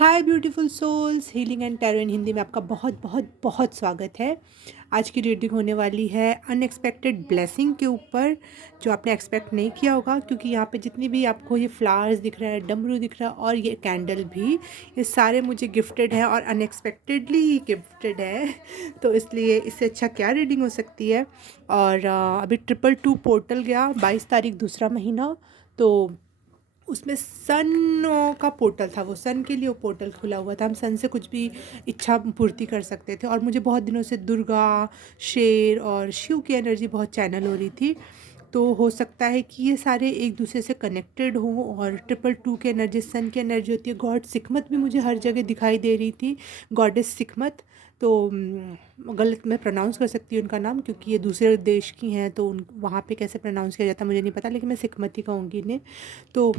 Hi beautiful souls, healing and tarot in Hindi में आपका बहुत बहुत बहुत स्वागत है। आज की रीडिंग होने वाली है अनएक्सपेक्टेड ब्लेसिंग के ऊपर, जो आपने एक्सपेक्ट नहीं किया होगा, क्योंकि यहाँ पे जितनी भी आपको ये फ्लावर्स दिख रहा है, डमरू दिख रहा है और ये कैंडल भी, ये सारे मुझे गिफ्टेड हैं और अनएक्सपेक्टेडली ही गिफ्टेड है। तो इसलिए इससे अच्छा क्या रीडिंग हो सकती है। और अभी 222 पोर्टल गया 22 तारीख दूसरा महीना, तो उसमें सन का पोर्टल था। वो सन के लिए वो पोर्टल खुला हुआ था। हम सन से कुछ भी इच्छा पूर्ति कर सकते थे और मुझे बहुत दिनों से दुर्गा, शेर और शिव की एनर्जी बहुत चैनल हो रही थी। तो हो सकता है कि ये सारे एक दूसरे से कनेक्टेड हों। और 222 की एनर्जी सन की एनर्जी होती है। गॉड सिकमत भी मुझे हर जगह दिखाई दे रही थी, गॉडेस सिकमत। तो गलत मैं प्रोनाउंस कर सकती हूँ उनका नाम, क्योंकि ये दूसरे देश की हैं, तो उन वहाँ पे कैसे प्रोनाउंस किया जाता है मुझे नहीं पता, लेकिन मैं सिकमत ही कहूँगी इन्हें। तो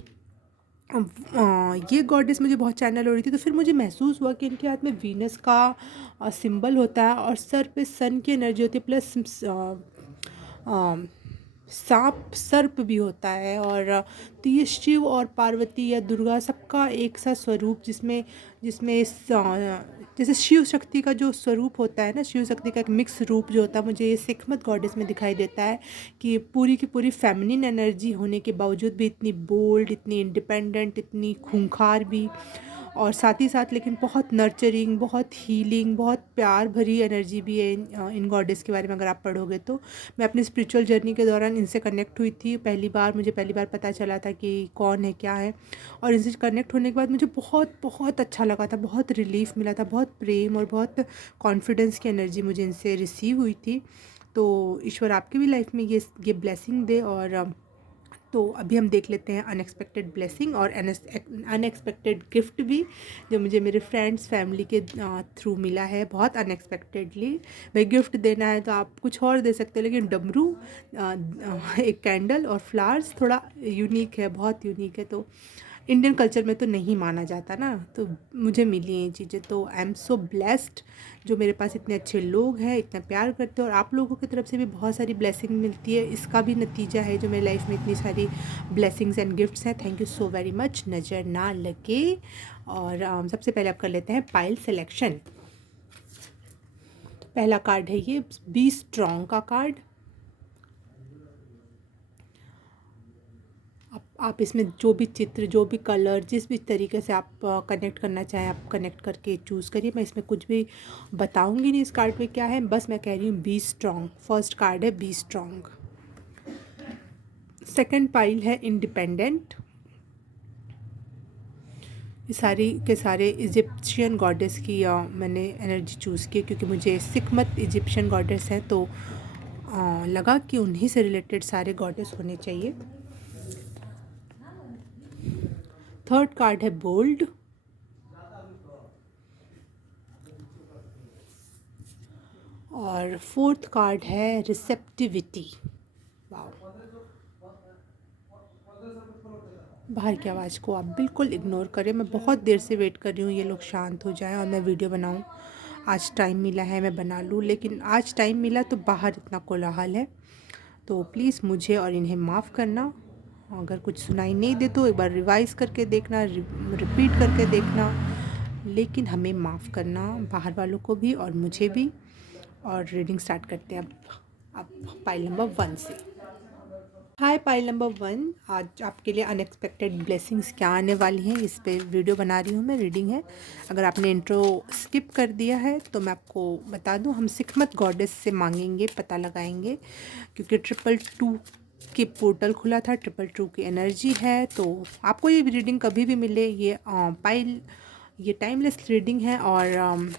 ये गॉडेस मुझे बहुत चैनल हो रही थी। तो फिर मुझे महसूस हुआ कि इनके हाथ में वीनस का सिंबल होता है और सर पे सन की एनर्जी होती है, प्लस सांप सर्प भी होता है। और तो ये शिव और पार्वती या दुर्गा सबका एक सा स्वरूप, जिसमें जिसमें जैसे शिव शक्ति का जो स्वरूप होता है ना, शिव शक्ति का एक मिक्स रूप जो होता है, मुझे ये सिकमत गॉडेस में दिखाई देता है। कि पूरी की पूरी फेमिनिन एनर्जी होने के बावजूद भी इतनी बोल्ड, इतनी इंडिपेंडेंट, इतनी खूंखार भी, और साथ ही साथ लेकिन बहुत नर्चरिंग, बहुत हीलिंग, बहुत प्यार भरी एनर्जी भी है इन गॉडेस के बारे में अगर आप पढ़ोगे तो। मैं अपनी स्पिरिचुअल जर्नी के दौरान इनसे कनेक्ट हुई थी मुझे पहली बार पता चला था कि कौन है क्या है। और इनसे कनेक्ट होने के बाद मुझे बहुत बहुत अच्छा लगा था, बहुत रिलीफ मिला था, बहुत प्रेम और बहुत कॉन्फिडेंस की एनर्जी मुझे इनसे रिसीव हुई थी। तो ईश्वर आपकी भी लाइफ में ये ब्लेसिंग दे। और तो अभी हम देख लेते हैं अनएक्सपेक्टेड ब्लेसिंग और अनएक्सपेक्टेड गिफ्ट भी, जो मुझे मेरे फ्रेंड्स फैमिली के थ्रू मिला है बहुत अनएक्सपेक्टेडली। भाई गिफ्ट देना है तो आप कुछ और दे सकते हैं, लेकिन डमरू, एक कैंडल और फ्लावर्स थोड़ा यूनिक है, बहुत यूनिक है। तो इंडियन कल्चर में तो नहीं माना जाता ना, तो मुझे मिली हैं ये चीज़ें। तो आई एम सो ब्लेस्ड, जो मेरे पास इतने अच्छे लोग हैं, इतना प्यार करते हैं, और आप लोगों की तरफ से भी बहुत सारी ब्लेसिंग मिलती है। इसका भी नतीजा है जो मेरी लाइफ में इतनी सारी ब्लेसिंग्स एंड गिफ्ट्स हैं। Thank you so very much, नज़र ना लगे। और सबसे पहले आप कर लेते हैं पाइल सिलेक्शन। पहला कार्ड है ये बी स्ट्रॉन्ग का कार्ड। आप इसमें जो भी चित्र, जो भी कलर, जिस भी तरीके से आप कनेक्ट करना चाहें आप कनेक्ट करके चूज़ करिए। मैं इसमें कुछ भी बताऊंगी नहीं इस कार्ड पे क्या है, बस मैं कह रही हूँ बी स्ट्रॉन्ग। फर्स्ट कार्ड है बी स्ट्रॉन्ग। सेकंड पाइल है इंडिपेंडेंट। ये सारी के सारे इजिप्शियन गॉडेस की मैंने एनर्जी चूज़ की, क्योंकि मुझे सिकमत इजिप्शियन गॉडेस हैं, तो लगा कि उन्हीं से रिलेटेड सारे गॉडेस होने चाहिए। थर्ड कार्ड है बोल्ड। और फोर्थ कार्ड है रिसेप्टिविटी। वाओ। बाहर की आवाज़ को आप बिल्कुल इग्नोर करें। मैं बहुत देर से वेट कर रही हूँ ये लोग शांत हो जाएं और मैं वीडियो बनाऊँ। आज टाइम मिला है मैं बना लूँ, लेकिन आज टाइम मिला तो बाहर इतना कोलाहल है, तो प्लीज़ मुझे और इन्हें माफ़ करना। अगर कुछ सुनाई नहीं दे तो एक बार रिवाइज़ करके देखना, रिपीट करके देखना, लेकिन हमें माफ़ करना, बाहर वालों को भी और मुझे भी। और रीडिंग स्टार्ट करते हैं अब पाइल नंबर 1 से। हाय पाइल नंबर 1, आज आपके लिए अनएक्सपेक्टेड ब्लेसिंग्स क्या आने वाली हैं इस पे वीडियो बना रही हूँ मैं, रीडिंग है। अगर आपने इंट्रो स्किप कर दिया है तो मैं आपको बता दूँ, हम सिकमत गॉडेस से मांगेंगे, पता लगाएंगे, क्योंकि 222 के पोर्टल खुला था, 222 की एनर्जी है। तो आपको ये रीडिंग कभी भी मिले, ये टाइमलेस रीडिंग है। और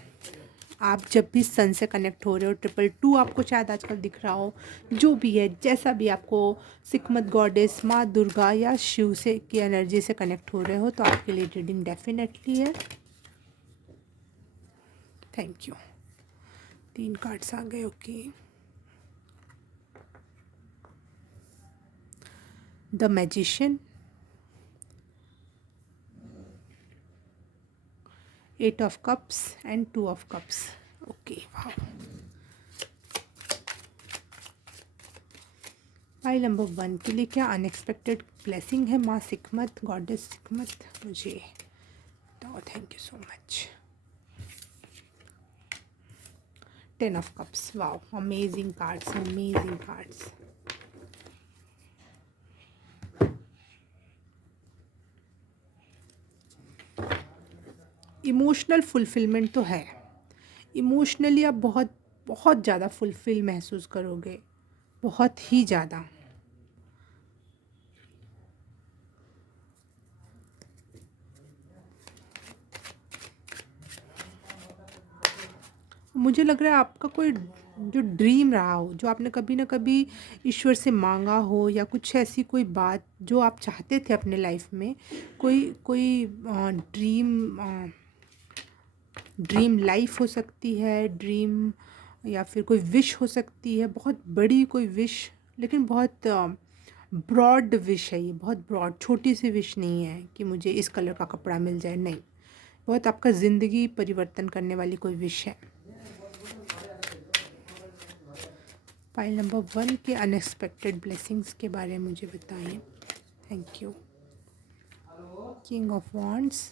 आप जब भी सन से कनेक्ट हो रहे हो, 222 आपको शायद आजकल दिख रहा हो, जो भी है, जैसा भी आपको सिकमत गॉडेस, माँ दुर्गा या शिव से की एनर्जी से कनेक्ट हो रहे हो, तो आपके लिए रीडिंग डेफिनेटली है। Thank you. 3 कार्ड्स आ गए। Okay. The magician, 8 of cups and 2 of cups. Okay, वाह। पाइल नंबर 1 के लिए क्या अनएक्सपेक्टेड ब्लेसिंग है माँ सिकमत, गॉडेस सिकमत, मुझे तो वाह, thank you so much. 10 of cups, wow, amazing cards, amazing cards। Emotional fulfilment तो है, इमोशनली आप बहुत बहुत ज़्यादा फुलफिल महसूस करोगे, बहुत ही ज़्यादा। मुझे लग रहा है आपका कोई जो ड्रीम रहा हो, जो आपने कभी ना कभी ईश्वर से मांगा हो, या कुछ ऐसी कोई बात जो आप चाहते थे अपने लाइफ में, कोई कोई ड्रीम लाइफ हो सकती है, ड्रीम, या फिर कोई विश हो सकती है, बहुत बड़ी कोई विश, लेकिन बहुत ब्रॉड विश है ये, बहुत ब्रॉड, छोटी सी विश नहीं है कि मुझे इस कलर का कपड़ा मिल जाए, नहीं, बहुत आपका ज़िंदगी परिवर्तन करने वाली कोई विश है। पाइल नंबर 1 के अनएक्सपेक्टेड ब्लेसिंग्स के बारे में मुझे बताइए। Thank you. King of wands,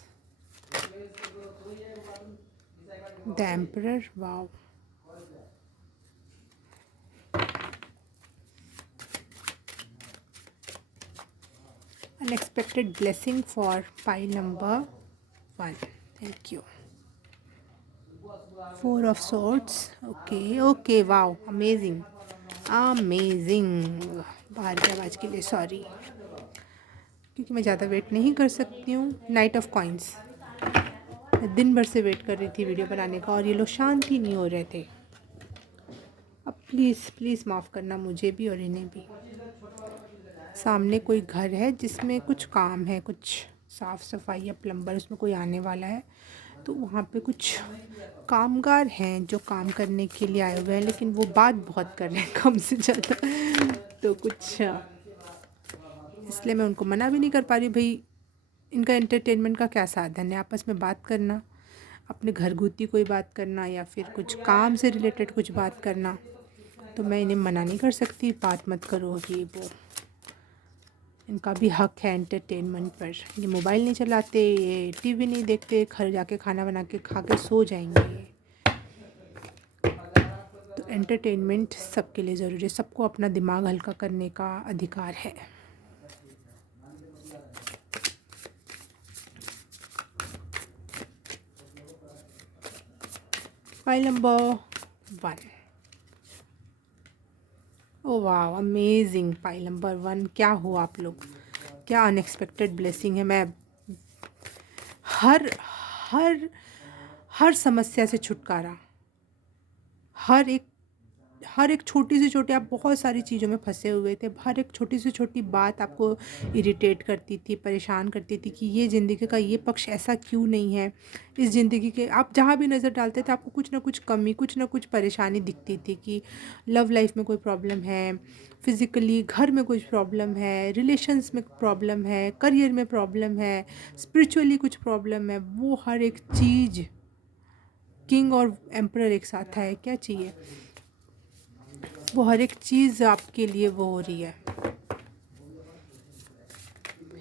the emperor, wow, unexpected blessing for pile number 1, thank you. 4 of swords, okay okay, wow, amazing amazing. बाहर की आवाज़ के लिए सॉरी, क्योंकि मैं ज़्यादा वेट नहीं कर सकती हूँ। नाइट ऑफ कॉइन्स, मैं दिन भर से वेट कर रही थी वीडियो बनाने का, और ये लोग शांत ही नहीं हो रहे थे। अब प्लीज़ प्लीज़ माफ़ करना मुझे भी और इन्हें भी। सामने कोई घर है जिसमें कुछ काम है, कुछ साफ़ सफाई या प्लम्बर, उसमें कोई आने वाला है, तो वहाँ पे कुछ कामगार हैं जो काम करने के लिए आए हुए हैं, लेकिन वो बात बहुत कर रहे हैं कम से ज़्यादा, तो कुछ इसलिए मैं उनको मना भी नहीं कर पा रही। भाई, इनका एंटरटेनमेंट का क्या साधन है, आपस में बात करना, अपने घरगुती कोई बात करना, या फिर कुछ काम से रिलेटेड कुछ बात करना, तो मैं इन्हें मना नहीं कर सकती, बात मत करो, ये वो, इनका भी हक है एंटरटेनमेंट पर। ये मोबाइल नहीं चलाते, ये टीवी नहीं देखते, घर जाके खाना बना के खा के सो जाएंगे ये। तो एंटरटेनमेंट सबके लिए ज़रूरी है, सबको अपना दिमाग हल्का करने का अधिकार है। फाइल नंबर 1, ओ वाह, अमेजिंग। फाइल नंबर 1, क्या हो आप लोग, क्या अनएक्सपेक्टेड ब्लेसिंग है। मैं हर हर हर समस्या से छुटकारा, हर एक छोटी से छोटी, आप बहुत सारी चीज़ों में फंसे हुए थे, हर एक छोटी से छोटी बात आपको इरिटेट करती थी, परेशान करती थी कि ये ज़िंदगी का ये पक्ष ऐसा क्यों नहीं है। इस ज़िंदगी के आप जहाँ भी नज़र डालते थे, आपको कुछ ना कुछ कमी, कुछ ना कुछ परेशानी दिखती थी, कि लव लाइफ में कोई प्रॉब्लम है, फिज़िकली घर में कुछ प्रॉब्लम है, रिलेशंस में प्रॉब्लम है, करियर में प्रॉब्लम है, स्पिरिचुअली कुछ प्रॉब्लम है। वो हर एक चीज़, किंग और एम्परर एक साथ है, क्या चाहिए, वो हर एक चीज़ आपके लिए वो हो रही है,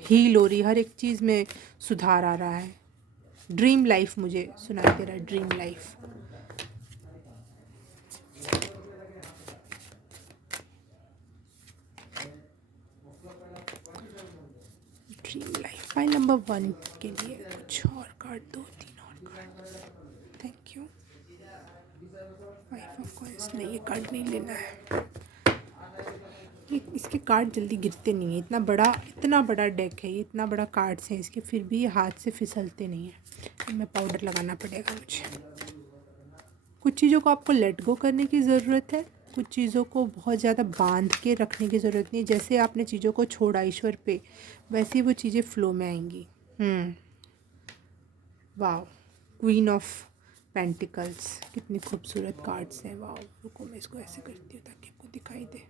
हील हो रही है, हर एक चीज़ में सुधार आ रहा है। ड्रीम लाइफ मुझे सुनाई दे रहा है, dream life. Dream life, file number 1 के लिए कुछ और कार्ड, 2-3 और card, thank you. 5 of coins, नहीं, ये कार्ड नहीं लेना है, इसके कार्ड जल्दी गिरते नहीं हैं, इतना बड़ा डेक है ये, इतना बड़ा कार्ड्स हैं इसके, फिर भी ये हाथ से फिसलते नहीं हैं। मैं पाउडर लगाना पड़ेगा मुझे। कुछ चीज़ों को आपको लेट गो करने की ज़रूरत है, कुछ चीज़ों को बहुत ज़्यादा बांध के रखने की ज़रूरत नहीं। जैसे आपने चीज़ों को छोड़ा ईश्वर पे, वैसे ही वो चीज़ें फ्लो में आएंगी। वाह, क्वीन ऑफ पेंटिकल्स, कितनी खूबसूरत कार्ड्स हैं। वाह, रुको मैं इसको ऐसे करती हूँ ताकि आपको दिखाई दे।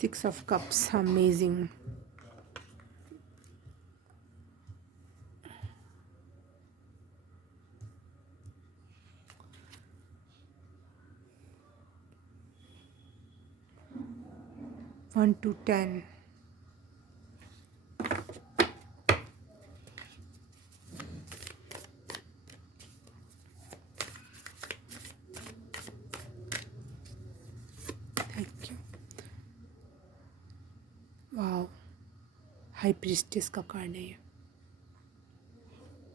Six of Cups, amazing. 1 to 10। Thank you. वाह, हाई प्रीस्टेस का कार्ड है ये।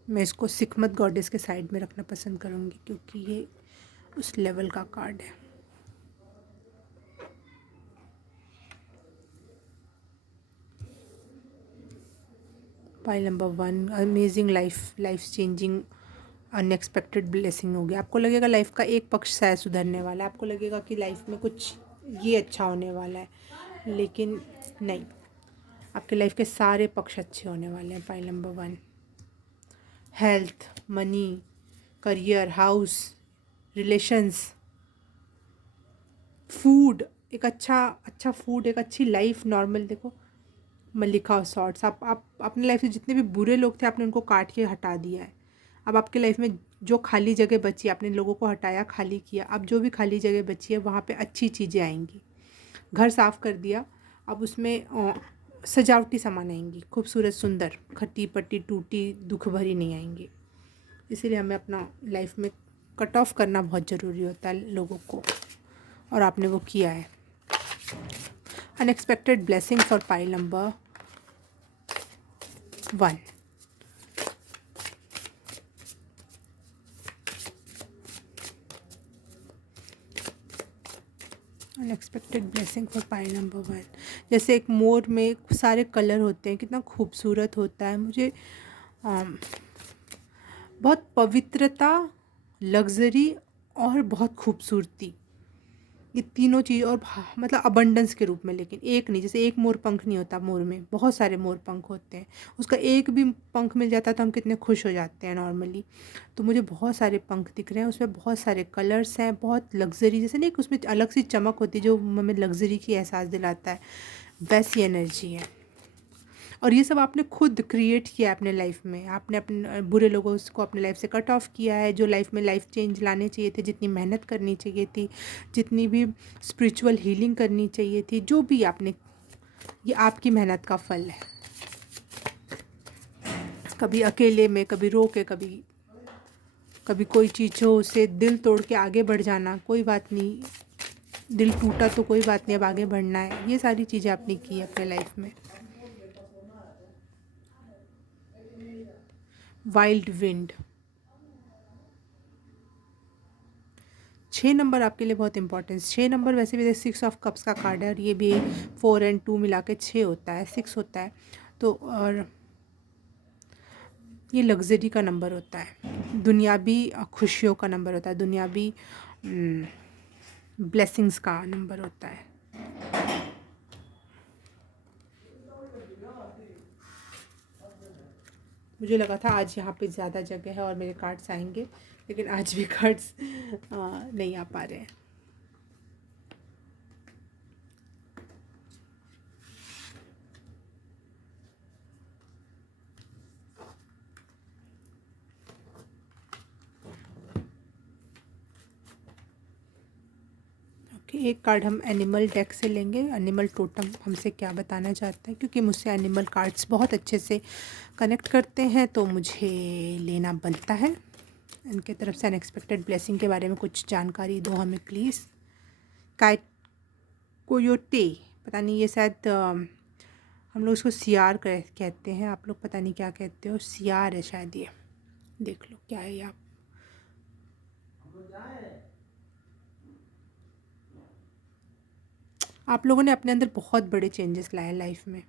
मैं इसको सिकमत गॉडेस के साइड में रखना पसंद करूँगी क्योंकि ये उस लेवल का कार्ड है। Pile number 1, amazing life, life changing unexpected blessing हो गया। आपको लगेगा लाइफ का एक पक्ष शायद सुधरने वाला है, आपको लगेगा कि लाइफ में कुछ ये अच्छा होने वाला है, लेकिन नहीं, आपके लाइफ के सारे पक्ष अच्छे होने वाले हैं। Pile number 1, health, money, career, house, relations, food, एक अच्छा फूड, एक अच्छी लाइफ, नॉर्मल। देखो मल्लिका ऑफ सॉर्ट्स, आप अपने लाइफ से जितने भी बुरे लोग थे आपने उनको काट के हटा दिया है। अब आपके लाइफ में जो खाली जगह बची, आपने लोगों को हटाया, खाली किया, अब जो भी खाली जगह बची है वहाँ पे अच्छी चीज़ें आएंगी। घर साफ़ कर दिया, अब उसमें सजावटी सामान आएंगी, खूबसूरत सुंदर, खट्टी पट्टी टूटी दुख भरी नहीं आएंगी। इसीलिए हमें अपना लाइफ में कट ऑफ करना बहुत ज़रूरी होता है लोगों को, और आपने वो किया है। Unexpected blessing for pile number 1। Unexpected blessing for pile number 1। जैसे एक मोर में सारे कलर होते हैं, कितना खूबसूरत होता है। मुझे बहुत पवित्रता, लग्जरी और बहुत खूबसूरती, ये तीनों चीज़, और मतलब अबंडेंस के रूप में, लेकिन एक नहीं। जैसे एक मोर पंख नहीं होता, मोर में बहुत सारे मोर पंख होते हैं, उसका एक भी पंख मिल जाता है तो हम कितने खुश हो जाते हैं नॉर्मली। तो मुझे बहुत सारे पंख दिख रहे हैं, उसमें बहुत सारे कलर्स हैं, बहुत लग्जरी, जैसे नहीं उसमें अलग सी चमक होती है जो हमें लग्जरी की एहसास दिलाता है, वैसी एनर्जी है। और ये सब आपने खुद क्रिएट किया है अपने लाइफ में। आपने अपने बुरे लोगों को अपने लाइफ से कट ऑफ किया है। जो लाइफ में लाइफ चेंज लाने चाहिए थे, जितनी मेहनत करनी चाहिए थी, जितनी भी स्पिरिचुअल हीलिंग करनी चाहिए थी, जो भी आपने, ये आपकी मेहनत का फल है। कभी अकेले में, कभी रो के, कभी कभी कोई चीज़ हो उसे दिल तोड़ के आगे बढ़ जाना, कोई बात नहीं, दिल टूटा तो कोई बात नहीं, अब आगे बढ़ना है। ये सारी चीज़ें आपने की है अपने लाइफ में। वाइल्ड विंड, 6 नंबर आपके लिए बहुत इंपॉर्टेंस। 6 नंबर वैसे भी 6 ऑफ कप्स का कार्ड है, और ये भी 4 और 2 मिला के 6 होता है, 6 होता है। तो और ये लग्जरी का नंबर होता है, दुनियावी खुशियों का नंबर होता है, दुनियावी ब्लेसिंग्स का नंबर होता है। मुझे लगा था आज यहाँ पे ज़्यादा जगह है और मेरे कार्ड्स आएंगे, लेकिन आज भी कार्ड्स नहीं आ पा रहे हैं। एक कार्ड हम एनिमल डेक से लेंगे। एनिमल टोटम हमसे क्या बताना चाहते हैं, क्योंकि मुझसे एनिमल कार्ड्स बहुत अच्छे से कनेक्ट करते हैं, तो मुझे लेना बनता है। इनके तरफ से अनएक्सपेक्टेड ब्लेसिंग के बारे में कुछ जानकारी दो हमें प्लीज़। काय कोयोटे, पता नहीं, ये शायद हम लोग इसको सियार कहते हैं, आप लोग पता नहीं क्या कहते हो, सियार है शायद ये। देख लो क्या है ये। आप लोगों ने अपने अंदर बहुत बड़े चेंजेस लाए लाइफ में।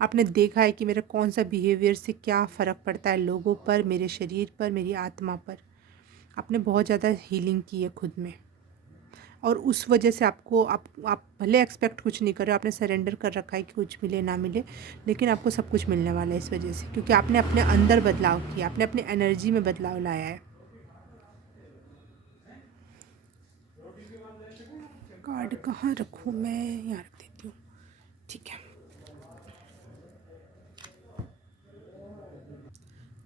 आपने देखा है कि मेरा कौन सा बिहेवियर से क्या फ़र्क पड़ता है लोगों पर, मेरे शरीर पर, मेरी आत्मा पर। आपने बहुत ज़्यादा हीलिंग की है खुद में, और उस वजह से आपको आप भले एक्सपेक्ट कुछ नहीं कर रहे हो, आपने सरेंडर कर रखा है कि कुछ मिले ना मिले, लेकिन आपको सब कुछ मिलने वाला है इस वजह से, क्योंकि आपने अपने अंदर बदलाव किया, आपने अपनी एनर्जी में बदलाव लाया है। कार्ड कहाँ रखूँ मैं, यहाँ रख देती हूँ, ठीक है।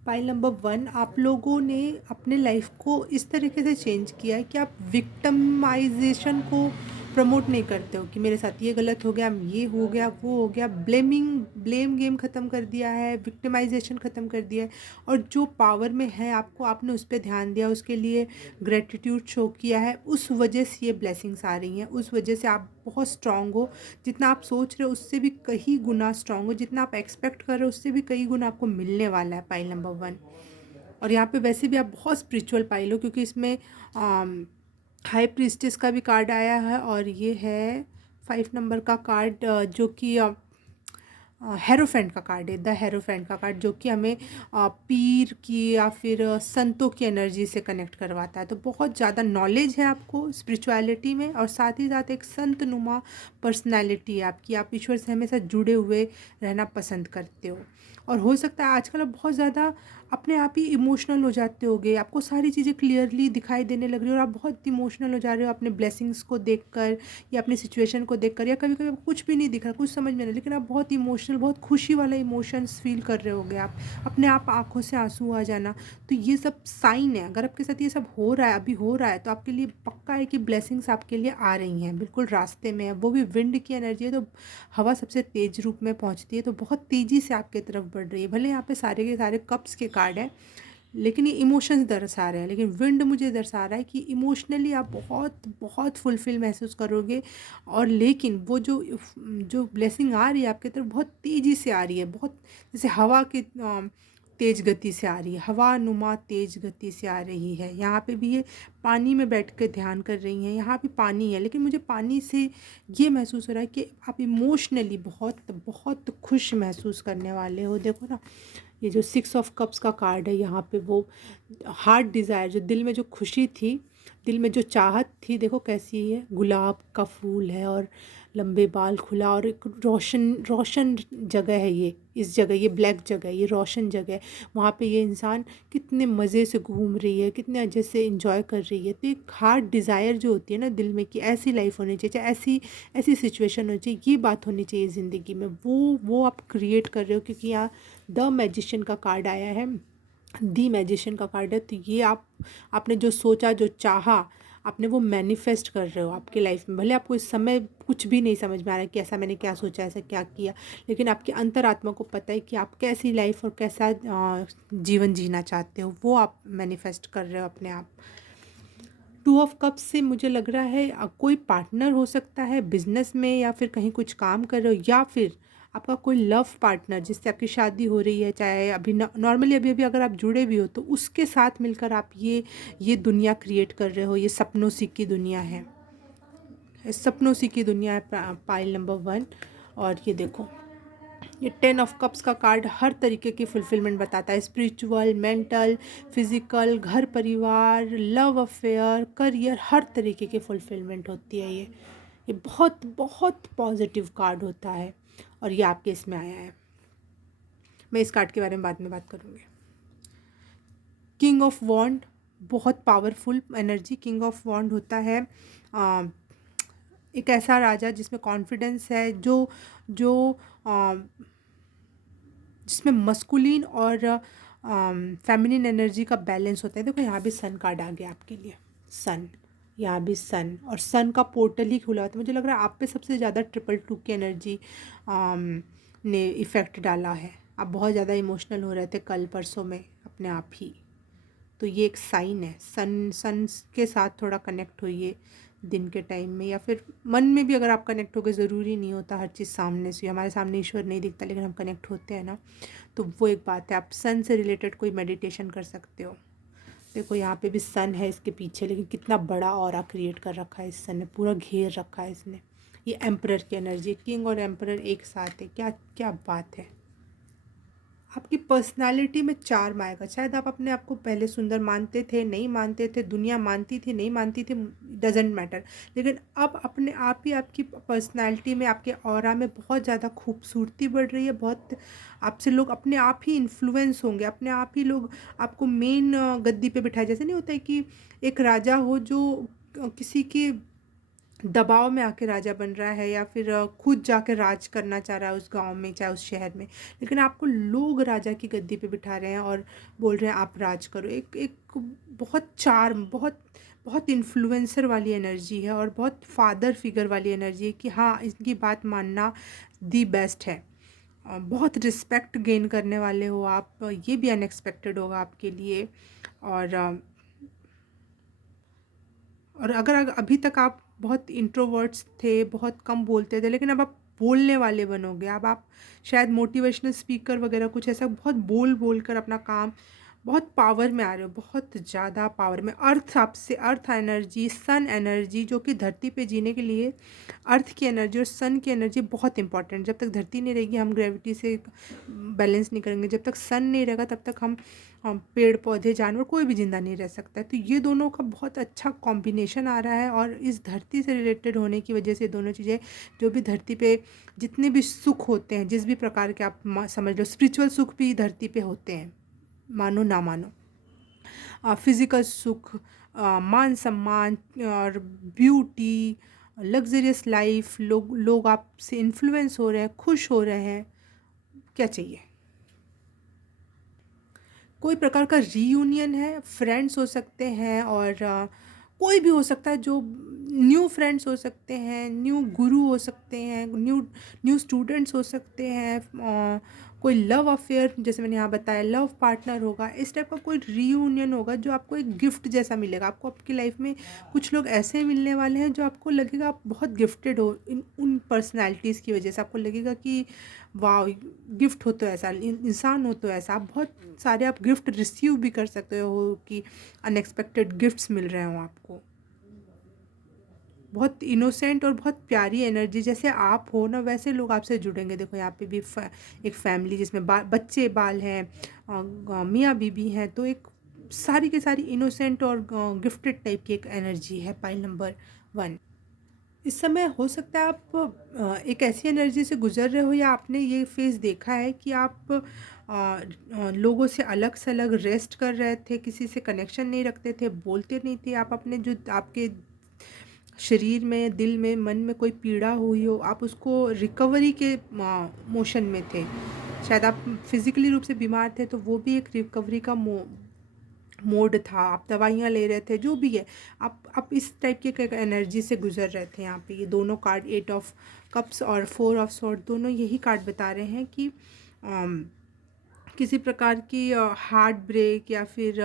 पाइल नंबर 1, आप लोगों ने अपने लाइफ को इस तरीके से चेंज किया है कि आप विक्टिमाइजेशन को प्रमोट नहीं करते हो कि मेरे साथ ये गलत हो गया, ये हो गया, वो हो गया। ब्लेम गेम ख़त्म कर दिया है, विक्टिमाइज़ेशन ख़त्म कर दिया है, और जो पावर में है आपको, आपने उस पे ध्यान दिया, उसके लिए ग्रैटिट्यूड शो किया है, उस वजह से ये ब्लेसिंग्स आ रही हैं, उस वजह से आप बहुत स्ट्रॉन्ग हो। जितना आप सोच रहे हो उससे भी कई गुना स्ट्रॉन्ग हो, जितना आप एक्सपेक्ट कर रहे हो उससे भी कई गुना आपको मिलने वाला है पाइल नंबर 1। और यहाँ पे वैसे भी आप बहुत स्पिरिचुअल पाइल हो, क्योंकि इसमें हाई प्रीस्टेस का भी कार्ड आया है, और ये है 5 नंबर का कार्ड, जो कि हेरोफेंट का कार्ड है, द हेरोफेंट का कार्ड, जो कि हमें पीर की या फिर संतों की एनर्जी से कनेक्ट करवाता है। तो बहुत ज़्यादा नॉलेज है आपको स्पिरिचुअलिटी में, और साथ ही साथ एक संत नुमा पर्सनैलिटी है आपकी। आप ईश्वर से हमेशा जुड़े हुए रहना पसंद करते हो, और हो सकता है आजकल आप बहुत ज़्यादा अपने आप ही इमोशनल हो जाते होगे, आपको सारी चीज़ें क्लियरली दिखाई देने लग रही है, और आप बहुत इमोशनल हो जा रहे हो अपने ब्लेसिंग्स को देखकर, या अपनी सिचुएशन को देखकर, या कभी कभी आपको कुछ भी नहीं दिख रहा, कुछ समझ में नहीं, लेकिन आप बहुत इमोशनल, बहुत खुशी वाला इमोशंस फील कर रहे होगे आप, अपने आप आंखों से आंसू आ जाना। तो ये सब साइन है, अगर आपके साथ ये सब हो रहा है, अभी हो रहा है, तो आपके लिए पक्का है कि ब्लेसिंग्स आपके लिए आ रही हैं, बिल्कुल रास्ते में है। वो भी विंड की एनर्जी है, तो हवा सबसे तेज रूप में पहुंचती है, तो बहुत तेज़ी से आपके तरफ बढ़ रही है। भले यहाँ पे सारे के सारे कप्स के कार्ड हैं, लेकिन ये इमोशंस दर्शा रहे हैं, लेकिन विंड मुझे दर्शा रहा है कि इमोशनली आप बहुत बहुत फुलफिल महसूस करोगे। और लेकिन वो जो जो ब्लेसिंग आ रही है आपकी तरफ, बहुत तेज़ी से आ रही है, बहुत जैसे हवा की तेज़ गति से आ रही है, हवा नुमा तेज़ गति से आ रही है। यहाँ पे भी ये पानी में बैठ कर ध्यान कर रही हैं, यहाँ भी पानी है, लेकिन मुझे पानी से ये महसूस हो रहा है कि आप इमोशनली बहुत बहुत खुश महसूस करने वाले हो। देखो ना, ये जो 6 ऑफ कप्स का कार्ड है, यहाँ पे वो हार्ट डिज़ायर, जो दिल में जो खुशी थी, दिल में जो चाहत थी, देखो कैसी है, गुलाब का फूल है, और लंबे बाल, खुला, और एक रोशन रोशन जगह है ये, इस जगह, ये ब्लैक जगह, ये रोशन जगह है। वहाँ पे ये इंसान कितने मज़े से घूम रही है, कितने अच्छे से इंजॉय कर रही है। तो एक हार्ट डिज़ायर जो होती है ना दिल में, कि ऐसी लाइफ होनी चाहिए, चाहे ऐसी ऐसी सिचुएशन होनी चाहिए, ये बात होनी चाहिए ज़िंदगी में, वो आप क्रिएट कर रहे हो। क्योंकि यहाँ द मैजिशियन का कार्ड आया है, दी मैजिशियन का कार्ड है। तो ये आपने जो सोचा, जो चाहा, आपने वो मैनिफेस्ट कर रहे हो आपकी लाइफ में। भले आपको इस समय कुछ भी नहीं समझ में आ रहा है कि ऐसा मैंने क्या सोचा, ऐसा क्या किया, लेकिन आपकी अंतरात्मा को पता है कि आप कैसी लाइफ और कैसा जीवन जीना चाहते हो, वो आप मैनिफेस्ट कर रहे हो अपने आप। 2 ऑफ कप्स से मुझे लग रहा है कोई पार्टनर हो सकता है बिजनेस में, या फिर कहीं कुछ काम कर रहे हो, या फिर आपका कोई लव पार्टनर जिससे आपकी शादी हो रही है, चाहे अभी नॉर्मली अभी अभी अगर आप जुड़े भी हो, तो उसके साथ मिलकर आप ये दुनिया क्रिएट कर रहे हो। ये सपनों सी की दुनिया है, सपनों सी की दुनिया है पाइल नंबर 1। और ये देखो, ये 10 ऑफ कप्स का कार्ड हर तरीके की फुलफिलमेंट बताता है, स्पिरिचुअल, मेंटल, फिजिकल, घर परिवार, लव अफेयर, करियर, हर तरीके की फुलफिलमेंट होती है। ये बहुत बहुत पॉजिटिव कार्ड होता है, और ये आपके इसमें आया है। मैं इस कार्ड के बारे में बाद में बात करूँगी। किंग ऑफ वॉन्ड, बहुत पावरफुल एनर्जी। किंग ऑफ वॉन्ड होता है एक ऐसा राजा जिसमें कॉन्फिडेंस है, जो जो जिसमें मस्कुलिन और फेमिनिन एनर्जी का बैलेंस होता है। देखो यहाँ भी सन कार्ड आ गया आपके लिए, सन, यहाँ भी सन, और सन का पोर्टल ही खुला होता है। मुझे लग रहा है आप पे सबसे ज़्यादा 222 की एनर्जी ने इफ़ेक्ट डाला है। आप बहुत ज़्यादा इमोशनल हो रहे थे कल परसों में अपने आप ही, तो ये एक साइन है। सन के साथ थोड़ा कनेक्ट होइए दिन के टाइम में, या फिर मन में भी अगर आप कनेक्ट होगे, ज़रूरी नहीं होता हर चीज़ सामने से। हमारे सामने ईश्वर नहीं दिखता, लेकिन हम कनेक्ट होते हैं ना, तो वो एक बात है। आप सन से रिलेटेड कोई मेडिटेशन कर सकते हो। देखो यहाँ पे भी सन है इसके पीछे, लेकिन कितना बड़ा ऑरा क्रिएट कर रखा है इस सन ने, पूरा घेर रखा है इसने। ये एम्परर की एनर्जी, किंग और एम्परर एक साथ है, क्या क्या बात है। आपकी पर्सनालिटी में चार्म आएगा। शायद आप अपने आप को पहले सुंदर मानते थे, नहीं मानते थे, दुनिया मानती थी, नहीं मानती थी, डजेंट मैटर, लेकिन अब अपने आप ही आपकी पर्सनालिटी में, आपके ऑरा में बहुत ज़्यादा खूबसूरती बढ़ रही है। बहुत आपसे लोग अपने आप ही इन्फ्लुएंस होंगे, अपने आप ही लोग आपको मेन गद्दी पे बिठाए। जैसे नहीं होता है कि एक राजा हो जो किसी की दबाव में आके राजा बन रहा है या फिर खुद जाके राज करना चाह रहा है उस गाँव में, चाहे उस शहर में। लेकिन आपको लोग राजा की गद्दी पे बिठा रहे हैं और बोल रहे हैं आप राज करो। एक एक बहुत चार्म, बहुत बहुत इन्फ्लुएंसर वाली एनर्जी है और बहुत फादर फिगर वाली एनर्जी है कि हाँ, इनकी बात मानना दी बेस्ट है। बहुत रिस्पेक्ट गेन करने वाले हो आप, ये भी अनएक्सपेक्टेड होगा आपके लिए। और अगर अभी तक आप बहुत इंट्रोवर्ट्स थे, बहुत कम बोलते थे, लेकिन अब आप बोलने वाले बनोगे। अब आप शायद मोटिवेशनल स्पीकर वगैरह कुछ ऐसा बहुत बोल बोल कर अपना काम, बहुत पावर में आ रहे हो, बहुत ज़्यादा पावर में। अर्थ आपसे, अर्थ एनर्जी, सन एनर्जी, जो कि धरती पे जीने के लिए अर्थ की एनर्जी और सन की एनर्जी बहुत इंपॉर्टेंट। जब तक धरती नहीं रहेगी हम ग्रेविटी से बैलेंस नहीं करेंगे। जब तक सन नहीं रहेगा तब तक हम पेड़ पौधे जानवर कोई भी ज़िंदा नहीं रह सकता है। तो ये दोनों का बहुत अच्छा कॉम्बिनेशन आ रहा है और इस धरती से रिलेटेड होने की वजह से दोनों चीज़ें, जो भी धरती पे जितने भी सुख होते हैं, जिस भी प्रकार के आप समझ लो, स्पिरिचुअल सुख भी धरती पे होते हैं, मानो ना मानो। फिज़िकल सुख, मान सम्मान और ब्यूटी, लग्जरियस लाइफ, लोग लोग आपसे इन्फ्लुएंस हो रहे हैं, खुश हो रहे हैं, क्या चाहिए। कोई प्रकार का रीयूनियन है, फ्रेंड्स हो सकते हैं और कोई भी हो सकता है, जो न्यू फ्रेंड्स हो सकते हैं, न्यू गुरु हो सकते हैं, न्यू न्यू स्टूडेंट्स हो सकते हैं, कोई लव अफेयर, जैसे मैंने यहाँ बताया, लव पार्टनर होगा। इस टाइप का कोई रीयूनियन होगा जो आपको एक गिफ्ट जैसा मिलेगा। आपको आपकी लाइफ में कुछ लोग ऐसे मिलने वाले हैं जो आपको लगेगा आप बहुत गिफ्टेड हो इन उन पर्सनैलिटीज़ की वजह से। आपको लगेगा कि वाह, गिफ्ट हो तो ऐसा, इंसान हो तो ऐसा। आप बहुत सारे आप गिफ्ट रिसीव भी कर सकते हो कि अनएक्सपेक्टेड गिफ्ट्स मिल रहे हो आपको। बहुत इनोसेंट और बहुत प्यारी एनर्जी, जैसे आप हो ना वैसे लोग आपसे जुड़ेंगे। देखो यहाँ पे भी एक फैमिली जिसमें बच्चे बाल हैं, मियाँ बीबी हैं, तो एक सारी की सारी इनोसेंट और गिफ्टेड टाइप की एक एनर्जी है पाइल नंबर 1। इस समय हो सकता है आप एक ऐसी एनर्जी से गुजर रहे हो, या आपने ये फेज़ देखा है कि आप लोगों से अलग से अलग रेस्ट कर रहे थे, किसी से कनेक्शन नहीं रखते थे, बोलते नहीं थे। आप अपने जो आपके शरीर में, दिल में, मन में कोई पीड़ा हुई हो, आप उसको रिकवरी के मोशन में थे। शायद आप फिज़िकली रूप से बीमार थे, तो वो भी एक रिकवरी का मोड था। आप दवाइयाँ ले रहे थे, जो भी है, आप इस टाइप की एक एनर्जी से गुजर रहे थे। यहाँ पे ये दोनों कार्ड, 8 ऑफ कप्स और 4 ऑफ सॉर्ड, दोनों यही कार्ड बता रहे हैं कि किसी प्रकार की हार्ट ब्रेक या फिर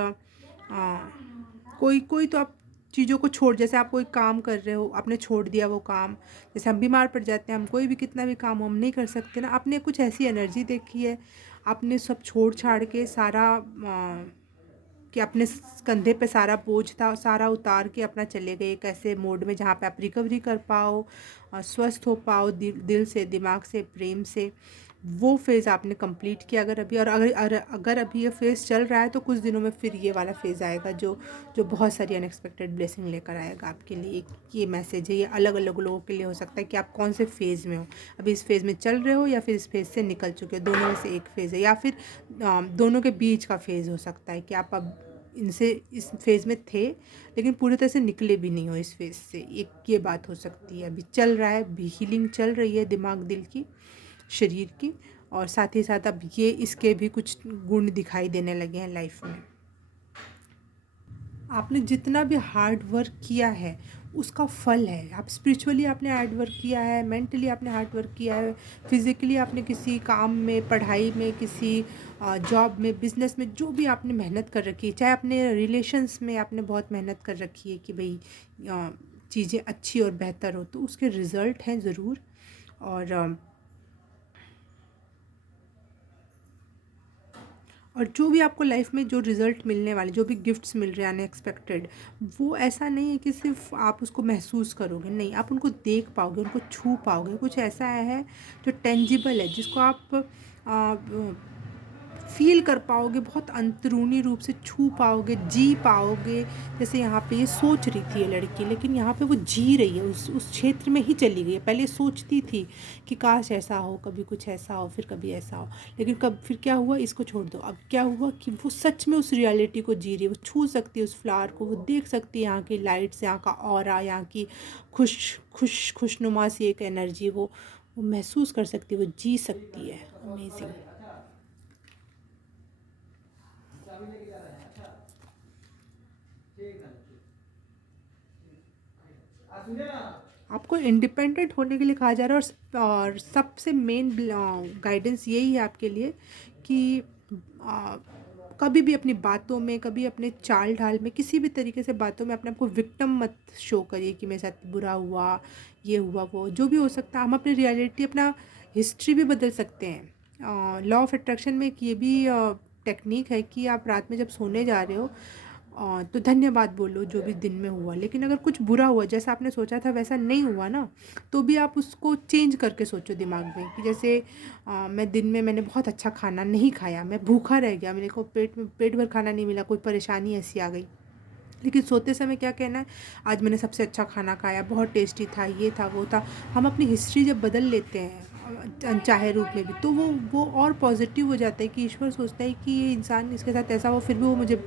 कोई कोई तो आप चीज़ों को छोड़, जैसे आप कोई काम कर रहे हो, आपने छोड़ दिया वो काम। जैसे हम बीमार पड़ जाते हैं, हम कोई भी कितना भी काम हम नहीं कर सकते ना। आपने कुछ ऐसी एनर्जी देखी है, आपने सब छोड़ छाड़ के सारा कि अपने कंधे पे सारा बोझ था, सारा उतार के अपना चले गए एक ऐसे मोड में जहाँ पे आप रिकवरी कर पाओ, स्वस्थ हो पाओ, दिल से, दिमाग से, प्रेम से। वो फेज़ आपने कंप्लीट किया। अगर अभी, और अगर अभी ये फेज़ चल रहा है, तो कुछ दिनों में फिर ये वाला फेज़ आएगा जो जो बहुत सारी अनएक्सपेक्टेड ब्लेसिंग लेकर आएगा आपके लिए। एक ये मैसेज है, ये अलग अलग लोगों के लिए हो सकता है कि आप कौन से फेज़ में हो, अभी इस फेज़ में चल रहे हो या फिर इस फेज़ से निकल चुके हो। दोनों में से एक फेज़ है, या फिर दोनों के बीच का फेज़ हो सकता है कि आप अब इनसे इस फेज़ में थे लेकिन पूरी तरह से निकले भी नहीं हो इस फेज़ से। एक ये बात हो सकती है। अभी चल रहा है, भी हीलिंग चल रही है दिमाग, दिल की, शरीर की, और साथ ही साथ अब ये इसके भी कुछ गुण दिखाई देने लगे हैं लाइफ में। आपने जितना भी हार्ड वर्क किया है उसका फल है। आप स्पिरिचुअली आपने हार्ड वर्क किया है, मेंटली आपने हार्ड वर्क किया है, फिज़िकली आपने किसी काम में, पढ़ाई में, किसी जॉब में, बिज़नेस में, जो भी आपने मेहनत कर रखी है, चाहे अपने रिलेशंस में आपने बहुत मेहनत कर रखी है कि भाई चीज़ें अच्छी और बेहतर हो, तो उसके रिज़ल्ट हैं ज़रूर। और जो भी आपको लाइफ में जो रिज़ल्ट मिलने वाले, जो भी गिफ्ट्स मिल रहे हैं अनएक्सपेक्टेड, वो ऐसा नहीं है कि सिर्फ आप उसको महसूस करोगे, नहीं, आप उनको देख पाओगे, उनको छू पाओगे। कुछ ऐसा है जो टेंजिबल है, जिसको आप फ़ील कर पाओगे, बहुत अंदरूनी रूप से छू पाओगे, जी पाओगे। जैसे यहाँ पे ये सोच रही थी ये लड़की, लेकिन यहाँ पे वो जी रही है, उस क्षेत्र में ही चली गई है। पहले सोचती थी कि काश ऐसा हो, कभी कुछ ऐसा हो, फिर कभी ऐसा हो, लेकिन कब फिर क्या हुआ, इसको छोड़ दो। अब क्या हुआ कि वो सच में उस रियलिटी को जी रही है, वो छू सकती है उस फ्लावर को, वो देख सकती है यहाँ की लाइट्स, यहाँ का ऑरा, यहाँ की खुशनुमा सी एक एनर्जी, वो महसूस कर सकती है, वो जी सकती है। अमेजिंग। आपको इंडिपेंडेंट होने के लिए कहा जा रहा है, और सबसे मेन गाइडेंस यही है आपके लिए कि आ, कभी भी अपनी बातों में, कभी अपने चाल ढाल में, किसी भी तरीके से बातों में अपने आप को विक्टिम मत शो करिए कि मेरे साथ बुरा हुआ, ये हुआ, वो जो भी हो सकता है। हम अपनी रियलिटी, अपना हिस्ट्री भी बदल सकते हैं। लॉ ऑफ अट्रैक्शन में एक ये भी टेक्निक है कि आप रात में जब सोने जा रहे हो तो धन्यवाद बोलो जो भी दिन में हुआ, लेकिन अगर कुछ बुरा हुआ, जैसा आपने सोचा था वैसा नहीं हुआ ना, तो भी आप उसको चेंज करके सोचो दिमाग में कि जैसे मैं दिन में मैंने बहुत अच्छा खाना नहीं खाया, मैं भूखा रह गया, मेरे को पेट भर खाना नहीं मिला, कोई परेशानी ऐसी आ गई, लेकिन सोते समय क्या कहना है, आज मैंने सबसे अच्छा खाना खाया, बहुत टेस्टी था, ये था, वो था। हम अपनी हिस्ट्री जब बदल लेते हैं अनचाहे रूप में भी, तो वो और पॉजिटिव हो जाता है कि ईश्वर सोचता है कि ये इंसान, इसके साथ ऐसा हो, फिर भी वो मुझे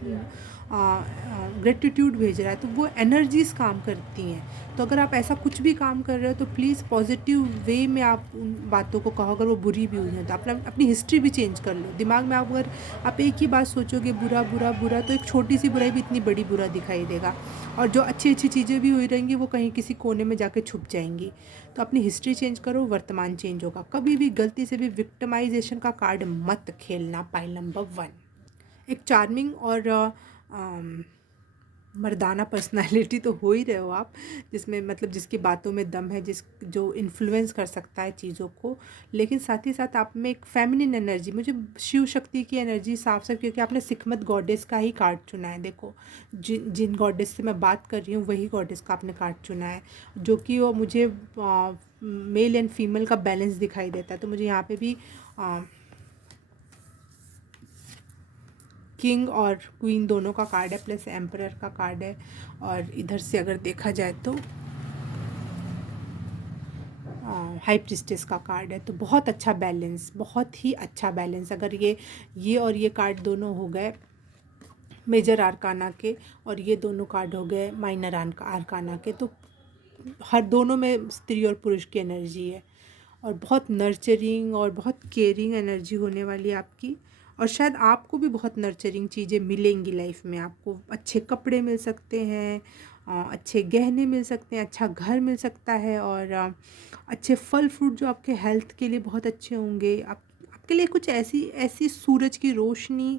ग्रेटिट्यूड भेज रहा है, तो वो एनर्जीज़ काम करती हैं। तो अगर आप ऐसा कुछ भी काम कर रहे हो तो प्लीज़ पॉजिटिव वे में आप उन बातों को कहो, अगर वो बुरी भी हुई हैं तो अपनी हिस्ट्री भी चेंज कर लो। दिमाग में अगर आप एक ही बात सोचोगे बुरा बुरा बुरा, तो एक छोटी सी बुराई भी इतनी बड़ी बुरा दिखाई देगा, और जो अच्छी अच्छी चीज़ें भी हुई रहेंगी वो कहीं किसी कोने में जाके छुप जाएंगी। तो अपनी हिस्ट्री चेंज करो, वर्तमान चेंज होगा। कभी भी गलती से भी विक्टिमाइजेशन का कार्ड मत खेलना। पाइल नंबर 1, एक चार्मिंग और मर्दाना पर्सनालिटी तो हो ही रहे हो आप, जिसमें मतलब जिसकी बातों में दम है, जो इन्फ्लुएंस कर सकता है चीज़ों को, लेकिन साथ ही साथ आप में एक फेमिनिन एनर्जी, मुझे शिव शक्ति की एनर्जी साफ साफ, क्योंकि आपने सिकमत गॉडेस का ही कार्ड चुना है। देखो जिन गॉडेस से मैं बात कर रही हूँ वही गॉडेस का आपने कार्ड चुना है, जो कि वो मुझे मेल एंड फीमेल का बैलेंस दिखाई देता है। तो मुझे यहाँ पे भी किंग और क्वीन दोनों का कार्ड है, प्लस एम्परर का कार्ड है, और इधर से अगर देखा जाए तो हाई प्रिस्टेस का कार्ड है। तो बहुत अच्छा बैलेंस, बहुत ही अच्छा बैलेंस। अगर ये और ये कार्ड दोनों हो गए मेजर आर्काना के, और ये दोनों कार्ड हो गए माइनर आर्काना के, तो हर दोनों में स्त्री और पुरुष की एनर्जी है, और बहुत नर्चरिंग और बहुत केयरिंग एनर्जी होने वाली है आपकी। और शायद आपको भी बहुत नर्चरिंग चीज़ें मिलेंगी लाइफ में। आपको अच्छे कपड़े मिल सकते हैं, अच्छे गहने मिल सकते हैं, अच्छा घर मिल सकता है, और अच्छे फल फ्रूट जो आपके हेल्थ के लिए बहुत अच्छे होंगे। आपके लिए कुछ ऐसी ऐसी सूरज की रोशनी,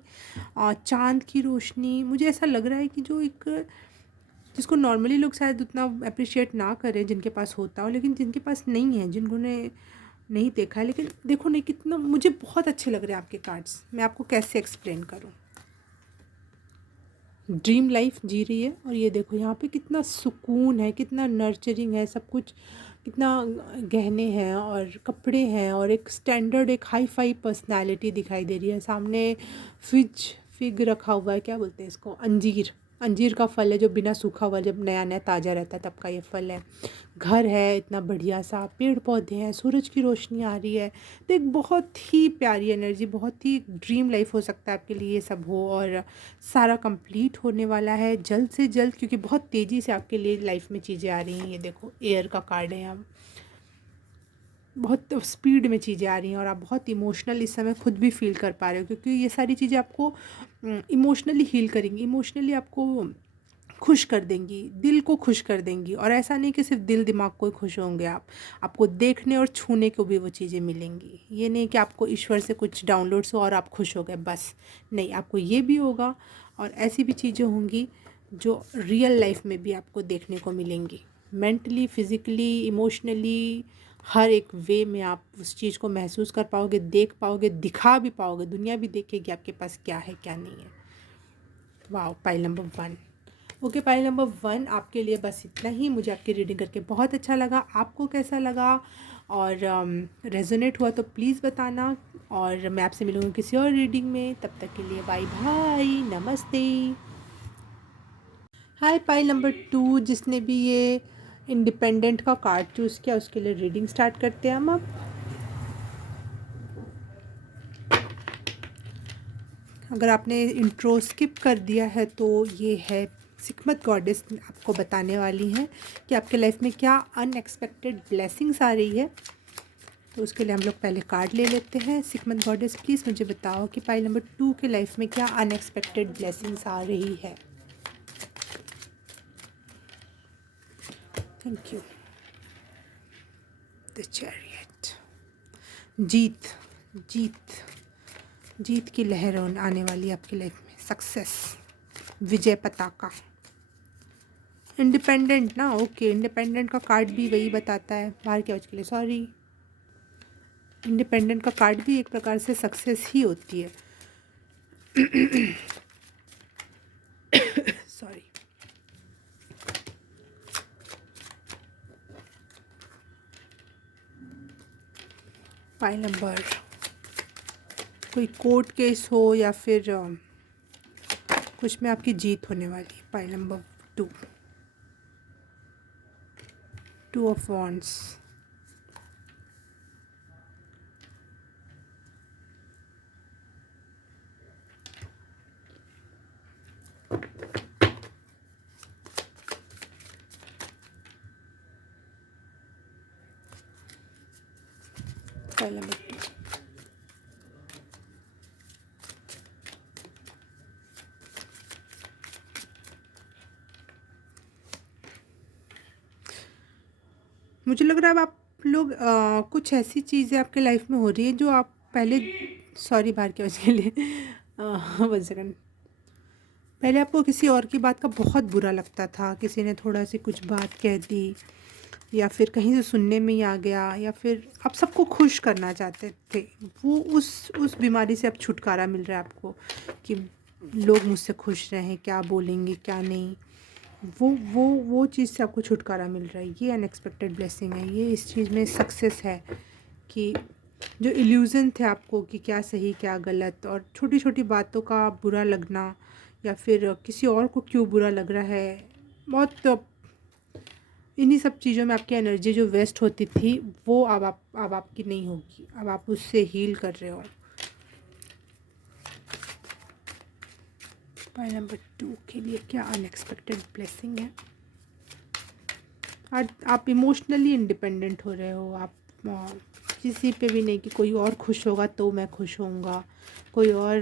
चाँद की रोशनी, मुझे ऐसा लग रहा है कि जो एक, जिसको नॉर्मली लोग शायद उतना अप्रिशिएट ना करें, जिनके पास होता हो, लेकिन जिनके पास नहीं है, जिन्होंने नहीं देखा है, लेकिन देखो नहीं कितना मुझे बहुत अच्छे लग रहे हैं आपके कार्ड्स। मैं आपको कैसे एक्सप्लेन करूं। ड्रीम लाइफ जी रही है, और ये देखो यहाँ पे कितना सुकून है, कितना नर्चरिंग है सब कुछ, कितना गहने हैं और कपड़े हैं, और एक स्टैंडर्ड, एक हाई फाई पर्सनालिटी दिखाई दे रही है। सामने फिग रखा हुआ है, क्या बोलते हैं इसको, अंजीर, अंजीर का फल है जो बिना सूखा हुआ, जब नया नया ताज़ा रहता है तब का ये फल है। घर है इतना बढ़िया सा, पेड़ पौधे हैं, सूरज की रोशनी आ रही है। तो एक बहुत ही प्यारी एनर्जी, बहुत ही ड्रीम लाइफ हो सकता है आपके लिए ये सब हो, और सारा कंप्लीट होने वाला है जल्द से जल्द, क्योंकि बहुत तेज़ी से आपके लिए लाइफ में चीज़ें आ रही हैं। ये देखो एयर का कार्ड है यहाँ, बहुत स्पीड में चीज़ें आ रही हैं, और आप बहुत इमोशनल इस समय खुद भी फील कर पा रहे हो, क्योंकि ये सारी चीज़ें आपको इमोशनली हील करेंगी, इमोशनली आपको खुश कर देंगी, दिल को खुश कर देंगी। और ऐसा नहीं कि सिर्फ दिल दिमाग को ही खुश होंगे आप, आपको देखने और छूने को भी वो चीज़ें मिलेंगी। ये नहीं कि आपको ईश्वर से कुछ डाउनलोड्स हो और आप खुश हो गए बस, नहीं, आपको ये भी होगा, और ऐसी भी चीज़ें होंगी जो रियल लाइफ में भी आपको देखने को मिलेंगी। मेंटली, फिज़िकली, इमोशनली, हर एक वे में आप उस चीज़ को महसूस कर पाओगे, देख पाओगे, दिखा भी पाओगे, दुनिया भी देखेगी आपके पास क्या है क्या नहीं है। वाह, pile number 1। Okay, pile number 1 आपके लिए बस इतना ही। मुझे आपकी रीडिंग करके बहुत अच्छा लगा। आपको कैसा लगा और रेजोनेट हुआ तो प्लीज़ बताना। और मैं आपसे मिलूँगी किसी और रीडिंग में, तब तक के लिए बाय बाय, नमस्ते। हाय पाइल नंबर 2, जिसने भी ये इंडिपेंडेंट का कार्ड चूज़ किया उसके लिए रीडिंग स्टार्ट करते हैं हम अब। अगर आपने इंट्रो स्किप कर दिया है तो ये है हिकमत गॉडेस आपको बताने वाली हैं कि आपके लाइफ में क्या अनएक्सपेक्टेड ब्लेसिंग्स आ रही है। तो उसके लिए हम लोग पहले कार्ड ले लेते हैं। हिकमत गॉडेस प्लीज़ मुझे बताओ कि पाइल नंबर 2 के लाइफ में क्या अनएक्सपेक्टेड ब्लेसिंग्स आ रही है। Thank you. The chariot. जीत, जीत, जीत की लहर आने वाली है आपकी लाइफ में। सक्सेस, विजय पताका। इंडिपेंडेंट ना, ओके, इंडिपेंडेंट का कार्ड भी वही बताता है, बाहर की आवाज़ के लिए सॉरी। इंडिपेंडेंट का कार्ड भी एक प्रकार से सक्सेस ही होती है। सॉरी। फाइल नंबर, कोई कोर्ट केस हो या फिर कुछ में आपकी जीत होने वाली है। File number 2, 2 of wands. File number 2, मुझे लग रहा है अब आप लोग कुछ ऐसी चीज़ें आपके लाइफ में हो रही है जो आप पहले, सॉरी बाहर की आवाज़ के लिए, 1 सेकंड, पहले आपको किसी और की बात का बहुत बुरा लगता था, किसी ने थोड़ा सी कुछ बात कह दी या फिर कहीं से सुनने में ही आ गया, या फिर आप सबको खुश करना चाहते थे। वो उस बीमारी से अब छुटकारा मिल रहा है आपको कि लोग मुझसे खुश रहें, क्या बोलेंगे क्या नहीं, वो चीज़ से आपको छुटकारा मिल रहा है। ये अनएक्सपेक्टेड ब्लेसिंग है, ये इस चीज़ में सक्सेस है कि जो इल्यूज़न थे आपको कि क्या सही क्या गलत, और छोटी छोटी बातों का बुरा लगना या फिर किसी और को क्यों बुरा लग रहा है, बहुत इन्हीं सब चीज़ों में आपकी एनर्जी जो वेस्ट होती थी वो अब आपकी नहीं होगी, अब आप उससे हील कर रहे हो। पॉइंट नंबर 2 के लिए क्या अनएक्सपेक्टेड ब्लेसिंग है। आज आप इमोशनली इंडिपेंडेंट हो रहे हो। आप किसी पे भी नहीं कि कोई और खुश होगा तो मैं खुश होऊंगा, कोई और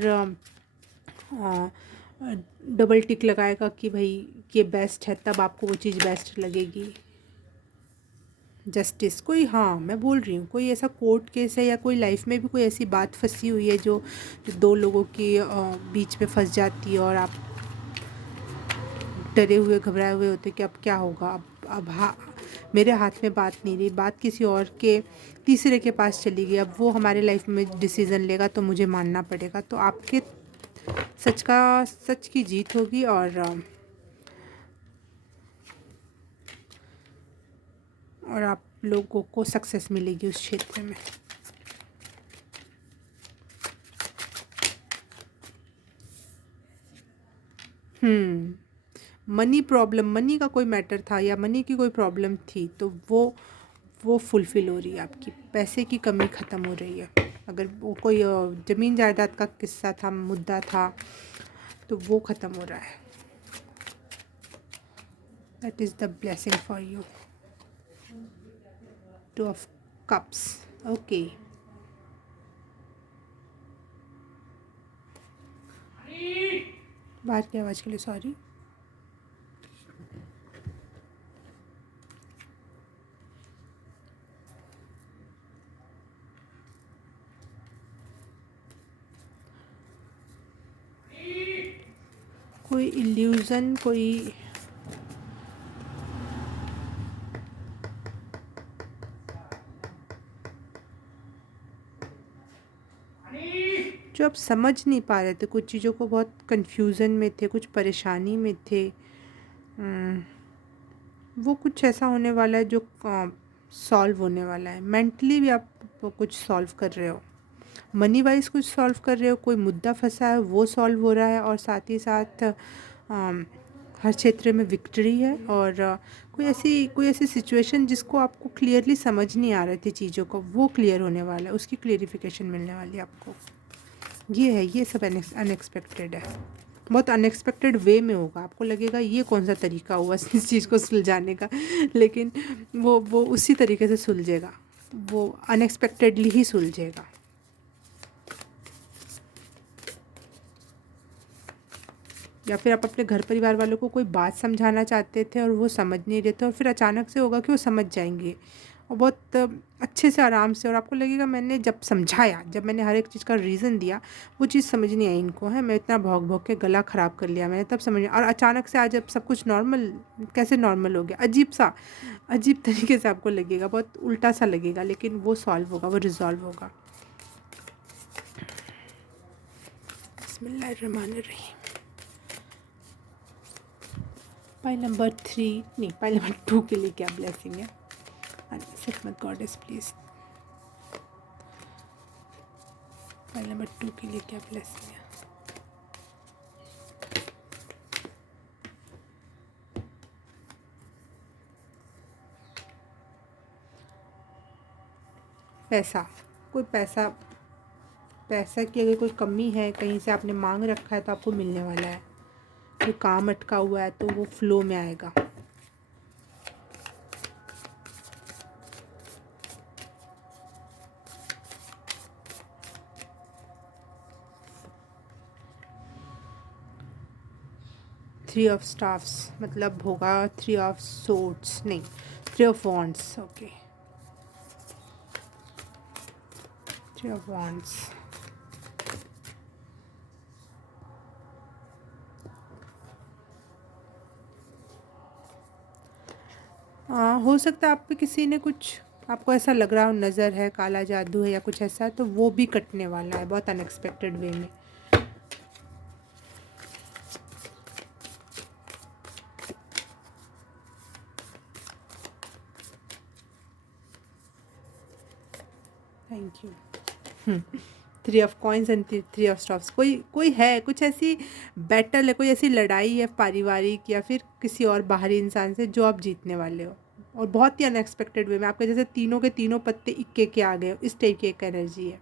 डबल टिक लगाएगा कि भाई ये बेस्ट है, तब आपको वो चीज़ बेस्ट लगेगी। जस्टिस, कोई, हाँ मैं बोल रही हूँ कोई ऐसा कोर्ट केस है या कोई लाइफ में भी कोई ऐसी बात फंसी हुई है जो 2 लोगों के बीच में फंस जाती है और आप डरे हुए घबराए हुए होते कि अब क्या होगा, अब मेरे हाथ में बात नहीं रही, बात किसी और के तीसरे के पास चली गई, अब वो हमारे लाइफ में डिसीज़न लेगा तो मुझे मानना पड़ेगा। तो आपके सच की जीत होगी और आप लोगों को सक्सेस मिलेगी उस क्षेत्र में। मनी प्रॉब्लम, मनी का कोई मैटर था या मनी की कोई प्रॉब्लम थी तो वो फुलफ़िल हो रही है, आपकी पैसे की कमी ख़त्म हो रही है। अगर वो कोई ज़मीन जायदाद का किस्सा था, मुद्दा था, तो वो ख़त्म हो रहा है। That is the blessing for you. 2 of cups, okay. बाहर की आवाज़ के लिए सॉरी। कोई इल्यूज़न, कोई जो आप समझ नहीं पा रहे थे, कुछ चीज़ों को बहुत कंफ्यूजन में थे, कुछ परेशानी में थे, वो कुछ ऐसा होने वाला है जो सॉल्व होने वाला है। मेंटली भी आप कुछ सॉल्व कर रहे हो, मनी वाइज कुछ सॉल्व कर रहे हो, कोई मुद्दा फंसा है वो सॉल्व हो रहा है, और साथ ही साथ हर क्षेत्र में विक्ट्री है। और कोई ऐसी सिचुएशन जिसको आपको क्लियरली समझ नहीं आ रही थी चीज़ों को, वो क्लियर होने वाला है, उसकी क्लियरिफिकेशन मिलने वाली है आपको। ये है, ये सब अनएक्सपेक्टेड है, बहुत अनएक्सपेक्टेड वे में होगा। आपको लगेगा ये कौन सा तरीका हुआ इस चीज़ को सुलझाने का, लेकिन वो उसी तरीके से सुलझेगा, वो अनएक्सपेक्टेडली ही सुलझेगा। या फिर आप अपने घर परिवार वालों को कोई बात समझाना चाहते थे और वो समझ नहीं रहे थे, और फिर अचानक से होगा कि वो समझ जाएंगे, और बहुत अच्छे से आराम से। और आपको लगेगा मैंने जब समझाया, जब मैंने हर एक चीज़ का रीज़न दिया, वो चीज़ समझ नहीं आई इनको, है मैं इतना भौंक भौंक के गला ख़राब कर लिया मैंने, तब समझ। और अचानक से आज जब सब कुछ नॉर्मल, कैसे नॉर्मल हो गया, अजीब तरीके से आपको लगेगा, बहुत उल्टा सा लगेगा, लेकिन वो सॉल्व होगा, वो रिजॉल्व होगा। बिस्मिल्लाहिर्रहमानिर्रहीम। पाइल नंबर 3 नहीं, पाइल नंबर 2 के लिए क्या ब्लेसिंग है? सचमत गॉडेस प्लीज, पाइल नंबर 2 के लिए क्या ब्लेसिंग है? पैसा, कोई पैसा, पैसा की अगर कोई कमी है, कहीं से आपने मांग रखा है तो आपको मिलने वाला है। कोई काम अटका हुआ है तो वो फ्लो में आएगा। थ्री ऑफ स्टाफ्स मतलब होगा थ्री ऑफ सोर्ड्स, नहीं, three of wands. Okay, three of wands. हो सकता है आप पे किसी ने कुछ, आपको ऐसा लग रहा हो नज़र है, काला जादू है या कुछ ऐसा, तो वो भी कटने वाला है बहुत अनएक्सपेक्टेड वे में। Thank you. Three of coins and three of stops. कोई है, कुछ ऐसी बैटल है, कोई ऐसी लड़ाई है पारिवारिक या फिर किसी और बाहरी इंसान से, जो आप जीतने वाले हो, और बहुत ही अनएक्सपेक्टेड वे में। आपके जैसे तीनों के तीनों पत्ते इक्के के आ गए हो, इस टाइप की एक एनर्जी है।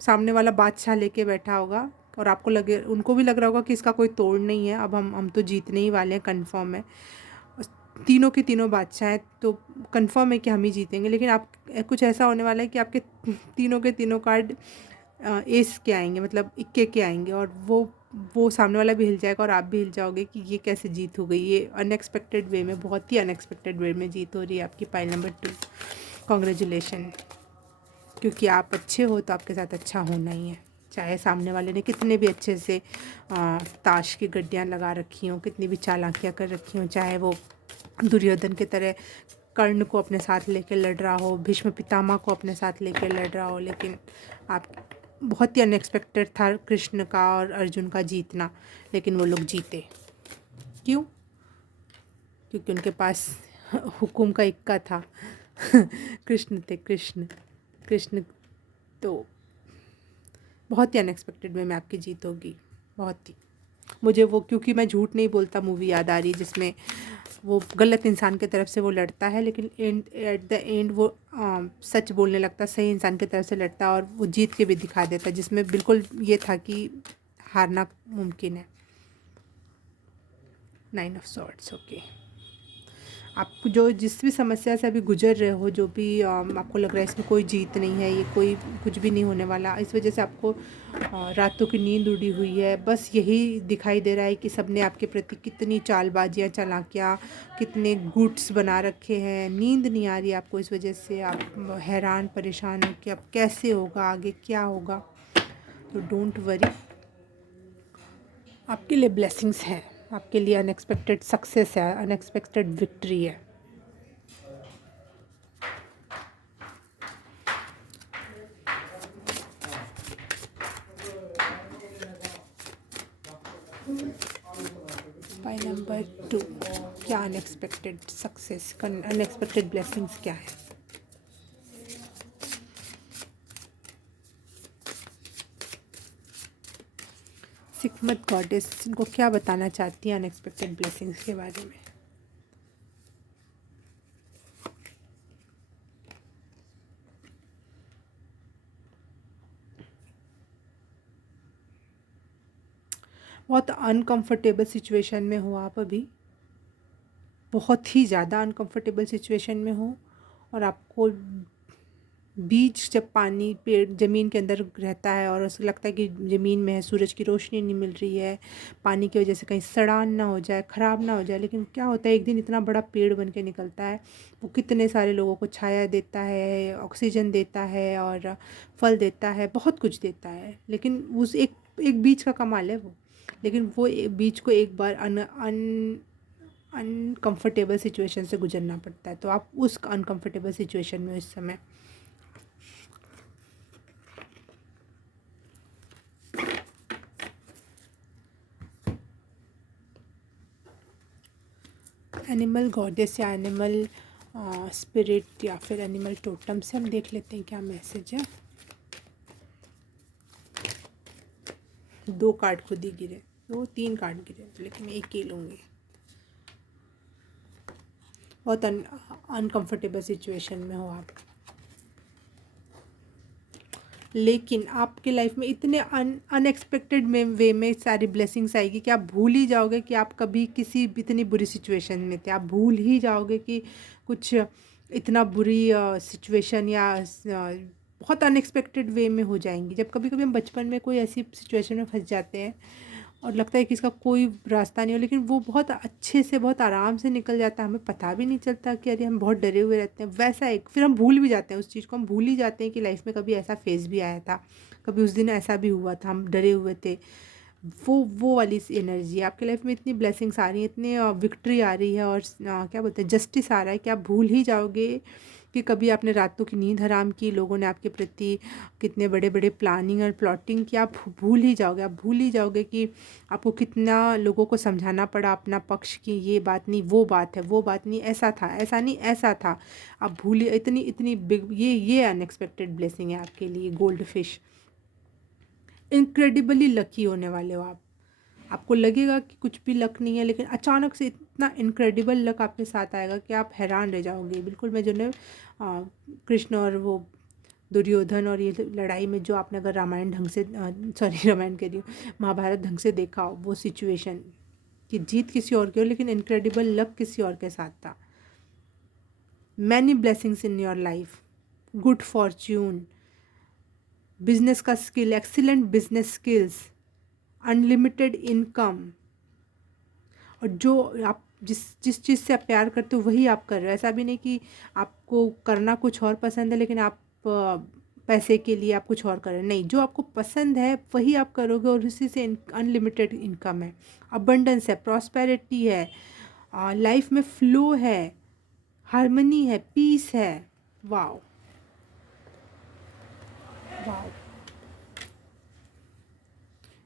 सामने वाला बादशाह लेके बैठा होगा, और आपको लगे, उनको भी लग रहा होगा कि इसका कोई तोड़ नहीं है, अब हम तो जीतने ही वाले हैं, कन्फर्म है। तीनों के तीनों बादशाह हैं तो कंफर्म है कि हम ही जीतेंगे। लेकिन आप, कुछ ऐसा होने वाला है कि आपके तीनों के तीनों कार्ड एस के आएंगे, मतलब इक्के के आएंगे, और वो सामने वाला भी हिल जाएगा और आप भी हिल जाओगे कि ये कैसे जीत हो गई। ये अनएक्सपेक्टेड वे में, बहुत ही अनएक्सपेक्टेड वे में जीत हो रही है आपकी। पाइल नंबर 2, कॉन्ग्रेचुलेशन, क्योंकि आप अच्छे हो तो आपके साथ अच्छा होना ही है। चाहे सामने वाले ने कितने भी अच्छे से ताश की गड्डियाँ लगा रखी हों, कितनी भी चालाकियाँ कर रखी हों, चाहे वो दुर्योधन की तरह कर्ण को अपने साथ लेकर लड़ रहा हो, भीष्म पितामह को अपने साथ लेकर लड़ रहा हो, लेकिन आप, बहुत ही अनएक्सपेक्टेड था कृष्ण का और अर्जुन का जीतना, लेकिन वो लोग जीते। क्यों? क्योंकि उनके पास हुकुम का इक्का था। कृष्ण थे, कृष्ण। तो बहुत ही अनएक्सपेक्टेड में आपकी जीत होगी, बहुत ही। मुझे वो, क्योंकि मैं झूठ नहीं बोलता, मूवी याद आ रही जिसमें वो गलत इंसान की तरफ से वो लड़ता है, लेकिन एट द एंड वो सच बोलने लगता, सही इंसान की तरफ से लड़ता है, और वो जीत के भी दिखा देता, जिसमें बिल्कुल ये था कि हारना मुमकिन है। 9 ऑफ सॉर्ड्स। ओके, आप जो जिस भी समस्या से अभी गुजर रहे हो, जो भी आपको लग रहा है इसमें कोई जीत नहीं है, ये कोई कुछ भी नहीं होने वाला, इस वजह से आपको रातों की नींद उड़ी हुई है, बस यही दिखाई दे रहा है कि सबने आपके प्रति कितनी चालबाजियाँ, चालाकियाँ, कितने गुट्स बना रखे हैं। नींद नहीं आ रही आपको, इस वजह से आप हैरान परेशान हो कि अब कैसे होगा, आगे क्या होगा। तो डोंट वरी, आपके लिए ब्लेसिंग्स हैं, आपके लिए अनएक्सपेक्टेड सक्सेस है, अनएक्सपेक्टेड विक्ट्री है। पाई नंबर 2, क्या अनएक्सपेक्टेड सक्सेस, अनएक्सपेक्टेड ब्लेसिंग्स क्या है? सिकमत गॉडेस इनको क्या बताना चाहती हैं अनएक्सपेक्टेड ब्लेसिंग्स के बारे में? बहुत अनकंफर्टेबल सिचुएशन में हो आप अभी, बहुत ही ज़्यादा अनकंफर्टेबल सिचुएशन में हो, और आपको बीच जब पानी पेड़ ज़मीन के अंदर रहता है और उसे लगता है कि ज़मीन में है, सूरज की रोशनी नहीं मिल रही है, पानी की वजह से कहीं सड़ान ना हो जाए, ख़राब ना हो जाए, लेकिन क्या होता है एक दिन इतना बड़ा पेड़ बन के निकलता है, वो कितने सारे लोगों को छाया देता है, ऑक्सीजन देता है और फल देता है, बहुत कुछ देता है, लेकिन उस एक एक बीज का कमाल है वो, लेकिन वो बीज को एक बार अनकंफर्टेबल सिचुएशन से गुजरना पड़ता है, तो आप उस अनकंफर्टेबल सिचुएशन में इस समय। एनिमल गॉडेस या एनिमल स्पिरिट या फिर एनिमल टोटम से हम देख लेते हैं क्या मैसेज है। 2 कार्ड खुद ही गिरे, 3 कार्ड गिरे, लेकिन मैं एक ही लूँगी। बहुत अनकंफर्टेबल सिचुएशन में हो आप, लेकिन आपके लाइफ में इतने अनएक्सपेक्टेड वे में सारी ब्लेसिंग्स आएगी कि आप भूल ही जाओगे कि आप कभी किसी इतनी बुरी सिचुएशन में थे, आप भूल ही जाओगे कि कुछ इतना बुरी सिचुएशन या बहुत अनएक्सपेक्टेड वे में हो जाएंगी। जब कभी कभी हम बचपन में कोई ऐसी सिचुएशन में फंस जाते हैं और लगता है कि इसका कोई रास्ता नहीं हो, लेकिन वो बहुत अच्छे से बहुत आराम से निकल जाता है, हमें पता भी नहीं चलता कि अरे हम बहुत डरे हुए रहते हैं, वैसा एक फिर हम भूल भी जाते हैं उस चीज़ को, हम भूल ही जाते हैं कि लाइफ में कभी ऐसा फेज भी आया था, कभी उस दिन ऐसा भी हुआ था, हम डरे हुए थे। वो वाली एनर्जी आपके लाइफ में, इतनी ब्लेसिंग्स आ रही हैं, इतनी विक्ट्री आ रही है और क्या बोलते हैं जस्टिस आ रहा है कि आप भूल ही जाओगे कि कभी आपने रातों की नींद हराम की, लोगों ने आपके प्रति कितने बड़े बड़े प्लानिंग और प्लॉटिंग किया, आप भूल ही जाओगे, आप भूल ही जाओगे कि आपको कितना लोगों को समझाना पड़ा अपना पक्ष की ये बात नहीं वो बात है, वो बात नहीं ऐसा था, ऐसा नहीं ऐसा था, आप भूल इतनी इतनी बिग ये अनएक्सपेक्टेड ब्लेसिंग है आपके लिए। गोल्ड फिश, इनक्रेडिबली लकी होने वाले हो आप, आपको लगेगा कि कुछ भी लक नहीं है, लेकिन अचानक से इतना इनक्रेडिबल लक आपके साथ आएगा कि आप हैरान रह जाओगे। बिल्कुल मैं जो ने कृष्ण और वो दुर्योधन और ये लड़ाई में जो आपने अगर रामायण ढंग से सॉरी रामायण कह रही हूँ, महाभारत ढंग से देखा हो वो सिचुएशन कि जीत किसी और की हो लेकिन इनक्रेडिबल लक किसी और के साथ था। Many blessings in your life, good fortune, business का skill, excellent business skills, unlimited income, और जो आप जिस जिस चीज़ से आप प्यार करते हो वही आप कर रहे हो। ऐसा भी नहीं कि आपको करना कुछ और पसंद है लेकिन आप पैसे के लिए आप कुछ और कर रहे हैं, नहीं, जो आपको पसंद है वही आप करोगे और उसी से अनलिमिटेड इनकम है, अबंडेंस है, प्रॉस्पेरिटी है, लाइफ में फ्लो है, हार्मनी है, पीस है। वाओ वाओ,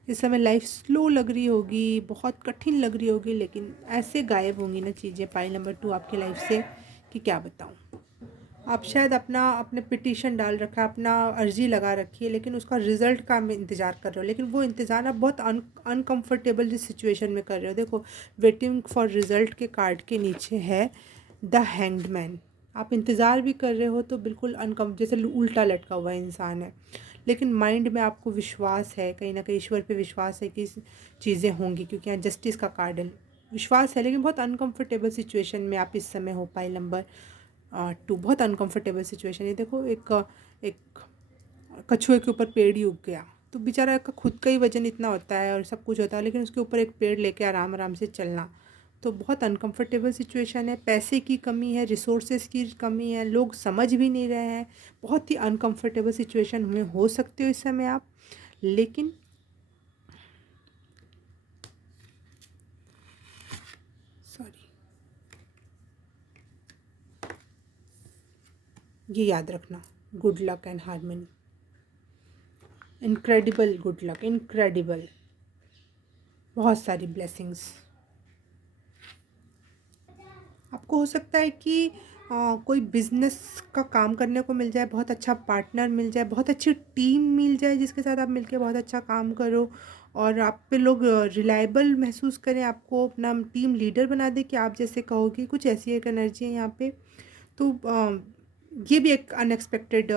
इस समय लाइफ स्लो लग रही होगी, बहुत कठिन लग रही होगी, लेकिन ऐसे गायब होंगी ना चीज़ें पाइल नंबर 2 आपकी लाइफ से कि क्या बताऊँ। आप शायद अपने पिटीशन डाल रखा है, अपना अर्जी लगा रखी है, लेकिन उसका रिज़ल्ट का आप इंतज़ार कर रहे हो, लेकिन वो इंतज़ार आप बहुत अनकम्फर्टेबल जिस सिचुएशन में कर रहे हो। देखो वेटिंग फॉर रिज़ल्ट के कार्ड के नीचे है द हैंग्ड मैन। आप इंतज़ार भी कर रहे हो तो बिल्कुल जैसे उल्टा लटका हुआ इंसान है, लेकिन माइंड में आपको विश्वास है, कहीं ना कहीं ईश्वर पे विश्वास है कि चीज़ें होंगी, क्योंकि यहाँ जस्टिस का कार्ड है, विश्वास है, लेकिन बहुत अनकंफर्टेबल सिचुएशन में आप इस समय हो। पाइल नंबर 2 बहुत अनकंफर्टेबल सिचुएशन है। देखो एक कछुए के ऊपर पेड़ ही उग गया, तो बेचारा का खुद का ही वजन इतना होता है और सब कुछ होता है, लेकिन उसके ऊपर एक पेड़ लेके आराम आराम से चलना, तो बहुत अनकंफर्टेबल सिचुएशन है। पैसे की कमी है, रिसोर्सेज की कमी है, लोग समझ भी नहीं रहे हैं, बहुत ही अनकंफर्टेबल सिचुएशन में हो सकते हो इस समय आप, लेकिन सॉरी, ये याद रखना, good luck and harmony, incredible good luck, incredible, बहुत सारी ब्लेसिंग्स, आपको हो सकता है कि कोई बिज़नेस का काम करने को मिल जाए, बहुत अच्छा पार्टनर मिल जाए, बहुत अच्छी टीम मिल जाए जिसके साथ आप मिलके बहुत अच्छा काम करो और आप पे लोग रिलायबल महसूस करें, आपको अपना टीम लीडर बना दे कि आप जैसे कहोगे, कुछ ऐसी एक एनर्जी है यहाँ पे। तो ये भी एक अनएक्सपेक्टेड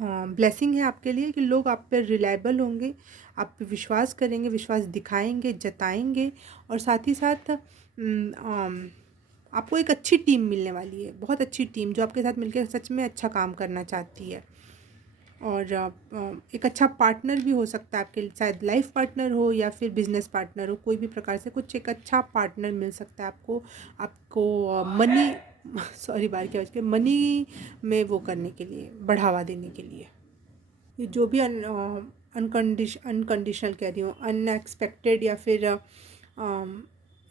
ब्लेसिंग है आपके लिए कि लोग आप पे रिलायबल होंगे, आप पे विश्वास करेंगे, विश्वास दिखाएंगे, जताएंगे और साथ ही साथ आपको एक अच्छी टीम मिलने वाली है, बहुत अच्छी टीम जो आपके साथ मिलकर सच में अच्छा काम करना चाहती है। और एक अच्छा पार्टनर भी हो सकता है आपके लिए, शायद लाइफ पार्टनर हो या फिर बिजनेस पार्टनर हो, कोई भी प्रकार से कुछ एक अच्छा पार्टनर मिल सकता है आपको। आपको मनी सॉरी बार क्या के मनी में वो करने के लिए, बढ़ावा देने के लिए। ये जो भी अनकंडीशनल कह रही हूँ, अनएक्सपेक्टेड या फिर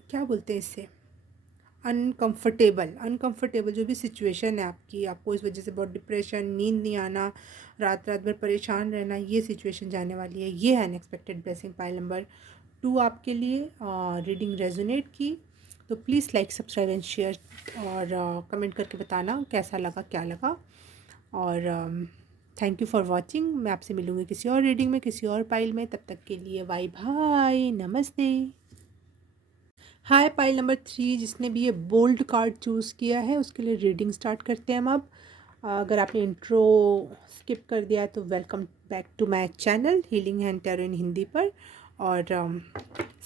क्या बोलते हैं इससे, अनकंफर्टेबल जो भी सिचुएशन है आपकी, आपको इस वजह से बहुत डिप्रेशन, नींद नहीं आना, रात रात भर परेशान रहना, ये सिचुएशन जाने वाली है। ये है अनएक्सपेक्टेड ब्लेसिंग पाइल नंबर 2 आपके लिए। रीडिंग रेजोनेट की तो please like subscribe and share और कमेंट करके बताना कैसा लगा, क्या लगा। और थैंक यू फॉर वॉचिंग। मैं आपसे मिलूँगी किसी और रीडिंग में, किसी और पाइल में। तब तक के लिए बाय बाय, नमस्ते। हाय पाइल नंबर 3, जिसने भी ये बोल्ड कार्ड चूज़ किया है उसके लिए रीडिंग स्टार्ट करते हैं हम अब। अगर आपने इंट्रो स्किप कर दिया है तो welcome back to my channel healing hand tarot in Hindi पर। और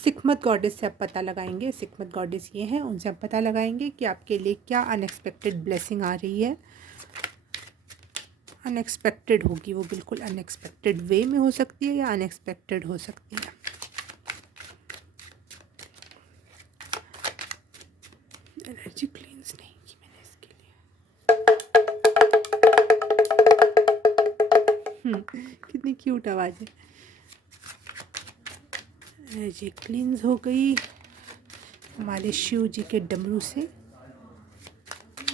सिकमत गॉडेस से आप पता लगाएंगे, सिकमत गॉडेस ये हैं, उनसे आप पता लगाएंगे कि आपके लिए क्या अनएक्सपेक्टेड ब्लेसिंग आ रही है। अनएक्सपेक्टेड होगी वो, बिल्कुल अनएक्सपेक्टेड वे में हो सकती है या अनएक्सपेक्टेड हो सकती है। एनर्जी क्लींस नहीं की मैंने इसके लिए। कितनी क्यूट आवाज़ है। एनर्जी क्लींस हो गई हमारे शिव जी के डमरू से।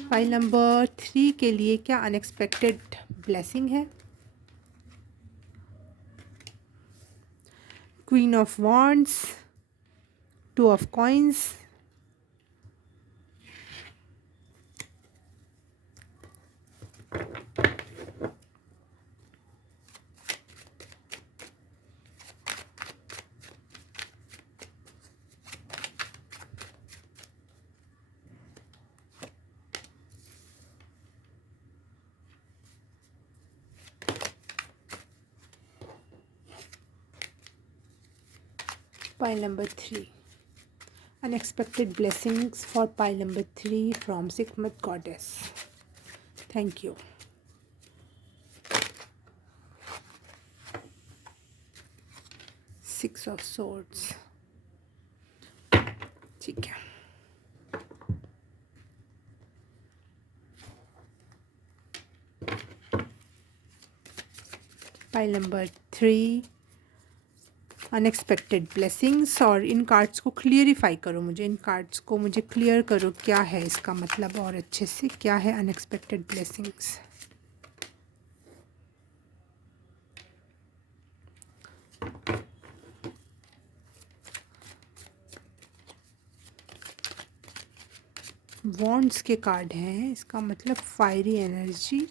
फाइल नंबर 3 के लिए क्या अनएक्सपेक्टेड ब्लेसिंग है। Queen of wands, 2 of coins, pile number 3, unexpected blessings for pile number 3 from Sikmat Goddess. Thank you. Six of Swords. ठीक है। Pile number 3 unexpected blessings. और इन कार्ड्स को क्लियरिफाई करो, मुझे इन कार्ड्स को मुझे क्लियर करो, क्या है इसका मतलब, और अच्छे से क्या है अनएक्सपेक्टेड ब्लेसिंग्स। वॉन्ड्स के कार्ड हैं, इसका मतलब फायरी एनर्जी।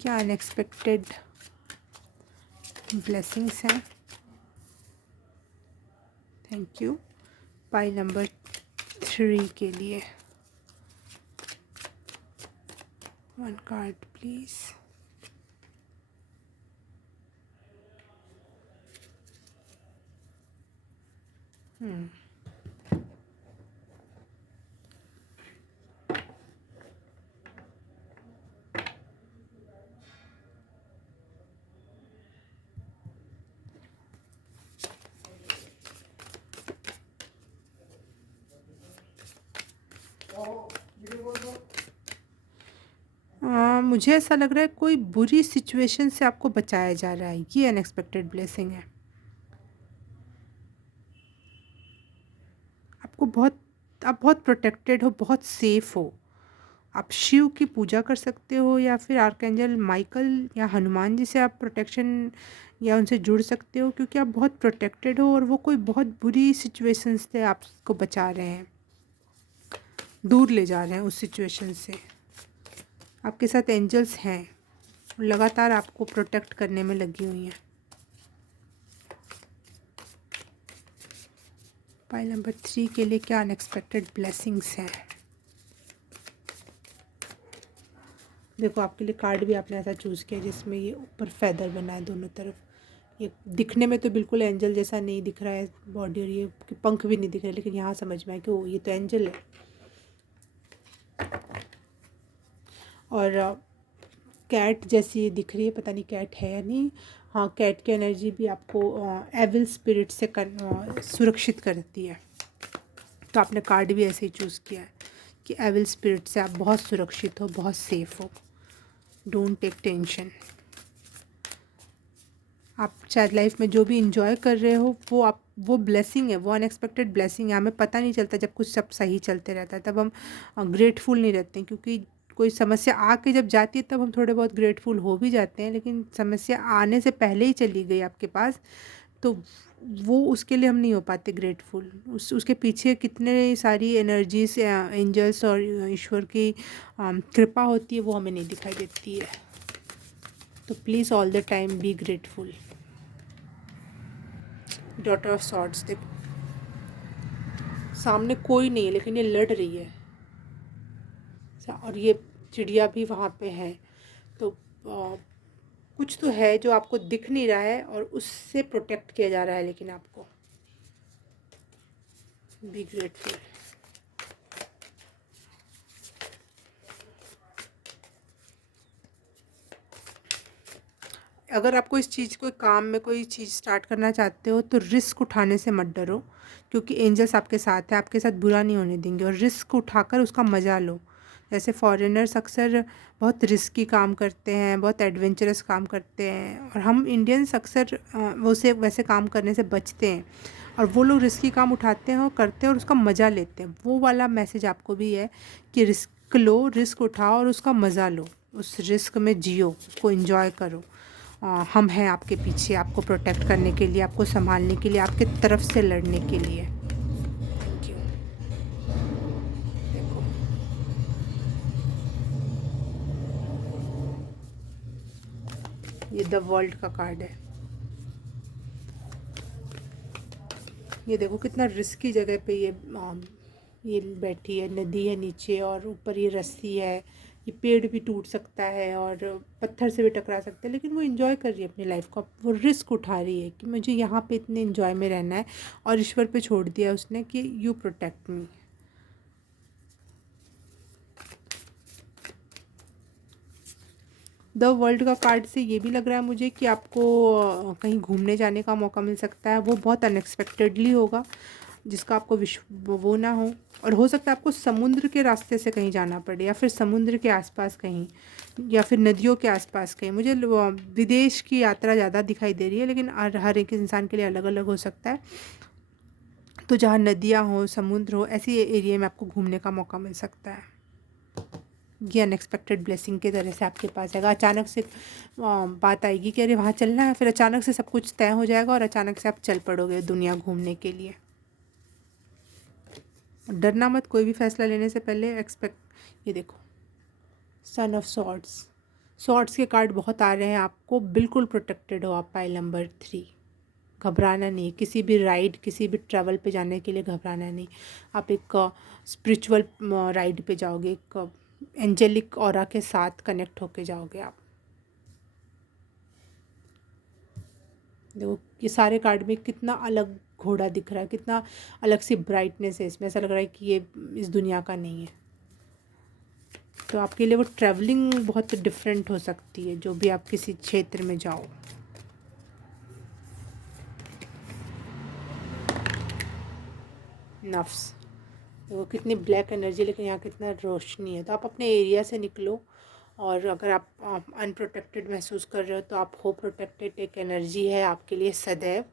क्या अनएक्सपेक्टेड ब्लेसिंग्स हैं। Thank you. पाइल नंबर 3 के लिए 1 कार्ड प्लीज़। मुझे ऐसा लग रहा है कोई बुरी सिचुएशन से आपको बचाया जा रहा है, ये अनएक्सपेक्टेड ब्लेसिंग है। आपको बहुत, आप बहुत प्रोटेक्टेड हो, बहुत सेफ हो, आप शिव की पूजा कर सकते हो या फिर आर्कएंजल माइकल या हनुमान जी से आप प्रोटेक्शन या उनसे जुड़ सकते हो, क्योंकि आप बहुत प्रोटेक्टेड हो और वो कोई बहुत बुरी सिचुएशंस से आपको बचा रहे हैं, दूर ले जा रहे हैं उस सिचुएशन से। आपके साथ एंजल्स हैं, लगातार आपको प्रोटेक्ट करने में लगी हुई हैं। पाइल नंबर 3 के लिए क्या अनएक्सपेक्टेड ब्लेसिंग्स हैं। देखो आपके लिए कार्ड भी आपने ऐसा चूज़ किया जिसमें ये ऊपर फेदर बना है दोनों तरफ। ये दिखने में तो बिल्कुल एंजल जैसा नहीं दिख रहा है बॉडी, और ये पंख भी नहीं दिख रहे, लेकिन यहाँ समझ में आया कि वो ये तो एंजल है। और कैट जैसी दिख रही है, पता नहीं कैट है या नहीं। हाँ, कैट की एनर्जी भी आपको एविल स्पिरिट से सुरक्षित करती है। तो आपने कार्ड भी ऐसे ही चूज़ किया है कि एविल स्पिरिट से आप बहुत सुरक्षित हो, बहुत सेफ हो। Don't take tension. आप शायद लाइफ में जो भी इंजॉय कर रहे हो वो ब्लेसिंग है, वो अनएक्सपेक्टेड ब्लेसिंग है। हमें पता नहीं चलता जब कुछ सब सही चलते रहता है, तब हम ग्रेटफुल नहीं रहते हैं, क्योंकि कोई समस्या आके जब जाती है तब हम थोड़े बहुत ग्रेटफुल हो भी जाते हैं, लेकिन समस्या आने से पहले ही चली गई आपके पास तो वो उसके लिए हम नहीं हो पाते ग्रेटफुल। उसके पीछे कितने सारी एनर्जीज, एंजल्स और ईश्वर की कृपा होती है, वो हमें नहीं दिखाई देती है। तो please all the time be grateful. Daughter of swords, देखो सामने कोई नहीं है लेकिन ये लड़ रही है, और ये चिड़िया भी वहाँ पे है। तो कुछ तो है जो आपको दिख नहीं रहा है और उससे प्रोटेक्ट किया जा रहा है, लेकिन आपको बी ग्रेटफुल। अगर आपको इस चीज़ को काम में कोई चीज़ स्टार्ट करना चाहते हो तो रिस्क उठाने से मत डरो, क्योंकि एंजल्स आपके साथ है, आपके साथ बुरा नहीं होने देंगे। और रिस्क उठाकर उसका मज़ा लो। जैसे फॉरेनर्स अक्सर बहुत रिस्की काम करते हैं, बहुत एडवेंचरस काम करते हैं, और हम इंडियंस अक्सर वो से वैसे काम करने से बचते हैं, और वो लोग रिस्की काम उठाते हैं और करते हैं और उसका मज़ा लेते हैं। वो वाला मैसेज आपको भी है कि रिस्क लो, रिस्क उठाओ और उसका मज़ा लो, उस रिस्क में जियो, उसको इंजॉय करो। हम हैं आपके पीछे, आपको प्रोटेक्ट करने के लिए, आपको संभालने के लिए, आपके तरफ से लड़ने के लिए। Thank you. देखो ये द वर्ल्ड का कार्ड है। ये देखो कितना रिस्की जगह पे ये बैठी है, नदी है नीचे और ऊपर ये रस्सी है। ये पेड़ भी टूट सकता है और पत्थर से भी टकरा सकता है, लेकिन वो इंजॉय कर रही है अपनी लाइफ को। वो रिस्क उठा रही है कि मुझे यहाँ पे इतने इंजॉय में रहना है, और ईश्वर पे छोड़ दिया उसने कि you protect me. The world का कार्ड से ये भी लग रहा है मुझे कि आपको कहीं घूमने जाने का मौका मिल सकता है। वो बहुत अनएक्सपेक्टेडली होगा, जिसका आपको वो ना हो। और हो सकता है आपको समुद्र के रास्ते से कहीं जाना पड़े, या फिर समुद्र के आसपास कहीं, या फिर नदियों के आसपास कहीं। मुझे विदेश की यात्रा ज़्यादा दिखाई दे रही है, लेकिन हर एक इंसान के लिए अलग अलग हो सकता है। तो जहाँ नदियाँ हो, समुद्र हो, ऐसी एरिया में आपको घूमने का मौका मिल सकता है। ये अनएक्सपेक्टेड ब्लेसिंग की तरह से आपके पास आएगा। अचानक से बात आएगी कि अरे वहाँ चलना है, फिर अचानक से सब कुछ तय हो जाएगा और अचानक से आप चल पड़ोगे दुनिया घूमने के लिए। डरना मत कोई भी फैसला लेने से पहले। ये देखो सन ऑफ सॉर्ड्स, सॉर्ड्स के कार्ड बहुत आ रहे हैं आपको। बिल्कुल प्रोटेक्टेड हो आप, पाइल नंबर 3। घबराना नहीं, किसी भी राइड, किसी भी ट्रैवल पे जाने के लिए घबराना नहीं। आप एक स्पिरिचुअल राइड पे जाओगे, एक एंजेलिक ऑरा के साथ कनेक्ट होके जाओगे आप। देखो ये सारे कार्ड में कितना अलग घोड़ा दिख रहा है, कितना अलग सी ब्राइटनेस है इसमें। ऐसा लग रहा है कि ये इस दुनिया का नहीं है। तो आपके लिए वो ट्रैवलिंग बहुत डिफरेंट हो सकती है, जो भी आप किसी क्षेत्र में जाओ। नफ्स, वो कितनी ब्लैक एनर्जी, लेकिन यहाँ कितना रोशनी है। तो आप अपने एरिया से निकलो, और अगर आप अनप्रोटेक्टेड महसूस कर रहे हो तो आप हो प्रोटेक्टेड। एक एनर्जी है आपके लिए सदैव।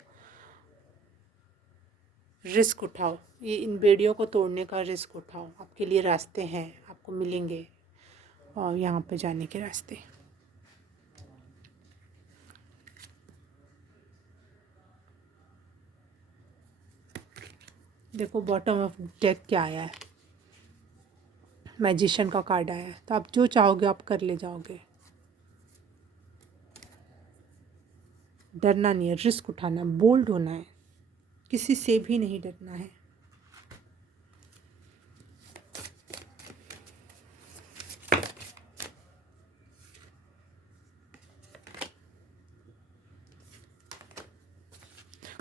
रिस्क उठाओ, ये इन बेड़ियों को तोड़ने का रिस्क उठाओ। आपके लिए रास्ते हैं, आपको मिलेंगे। यहाँ पे जाने के रास्ते। देखो बॉटम ऑफ डेक क्या आया है, मैजिशियन का कार्ड आया है। तो आप जो चाहोगे आप कर ले जाओगे। डरना नहीं है, रिस्क उठाना, बोल्ड होना है, किसी से भी नहीं डरना है।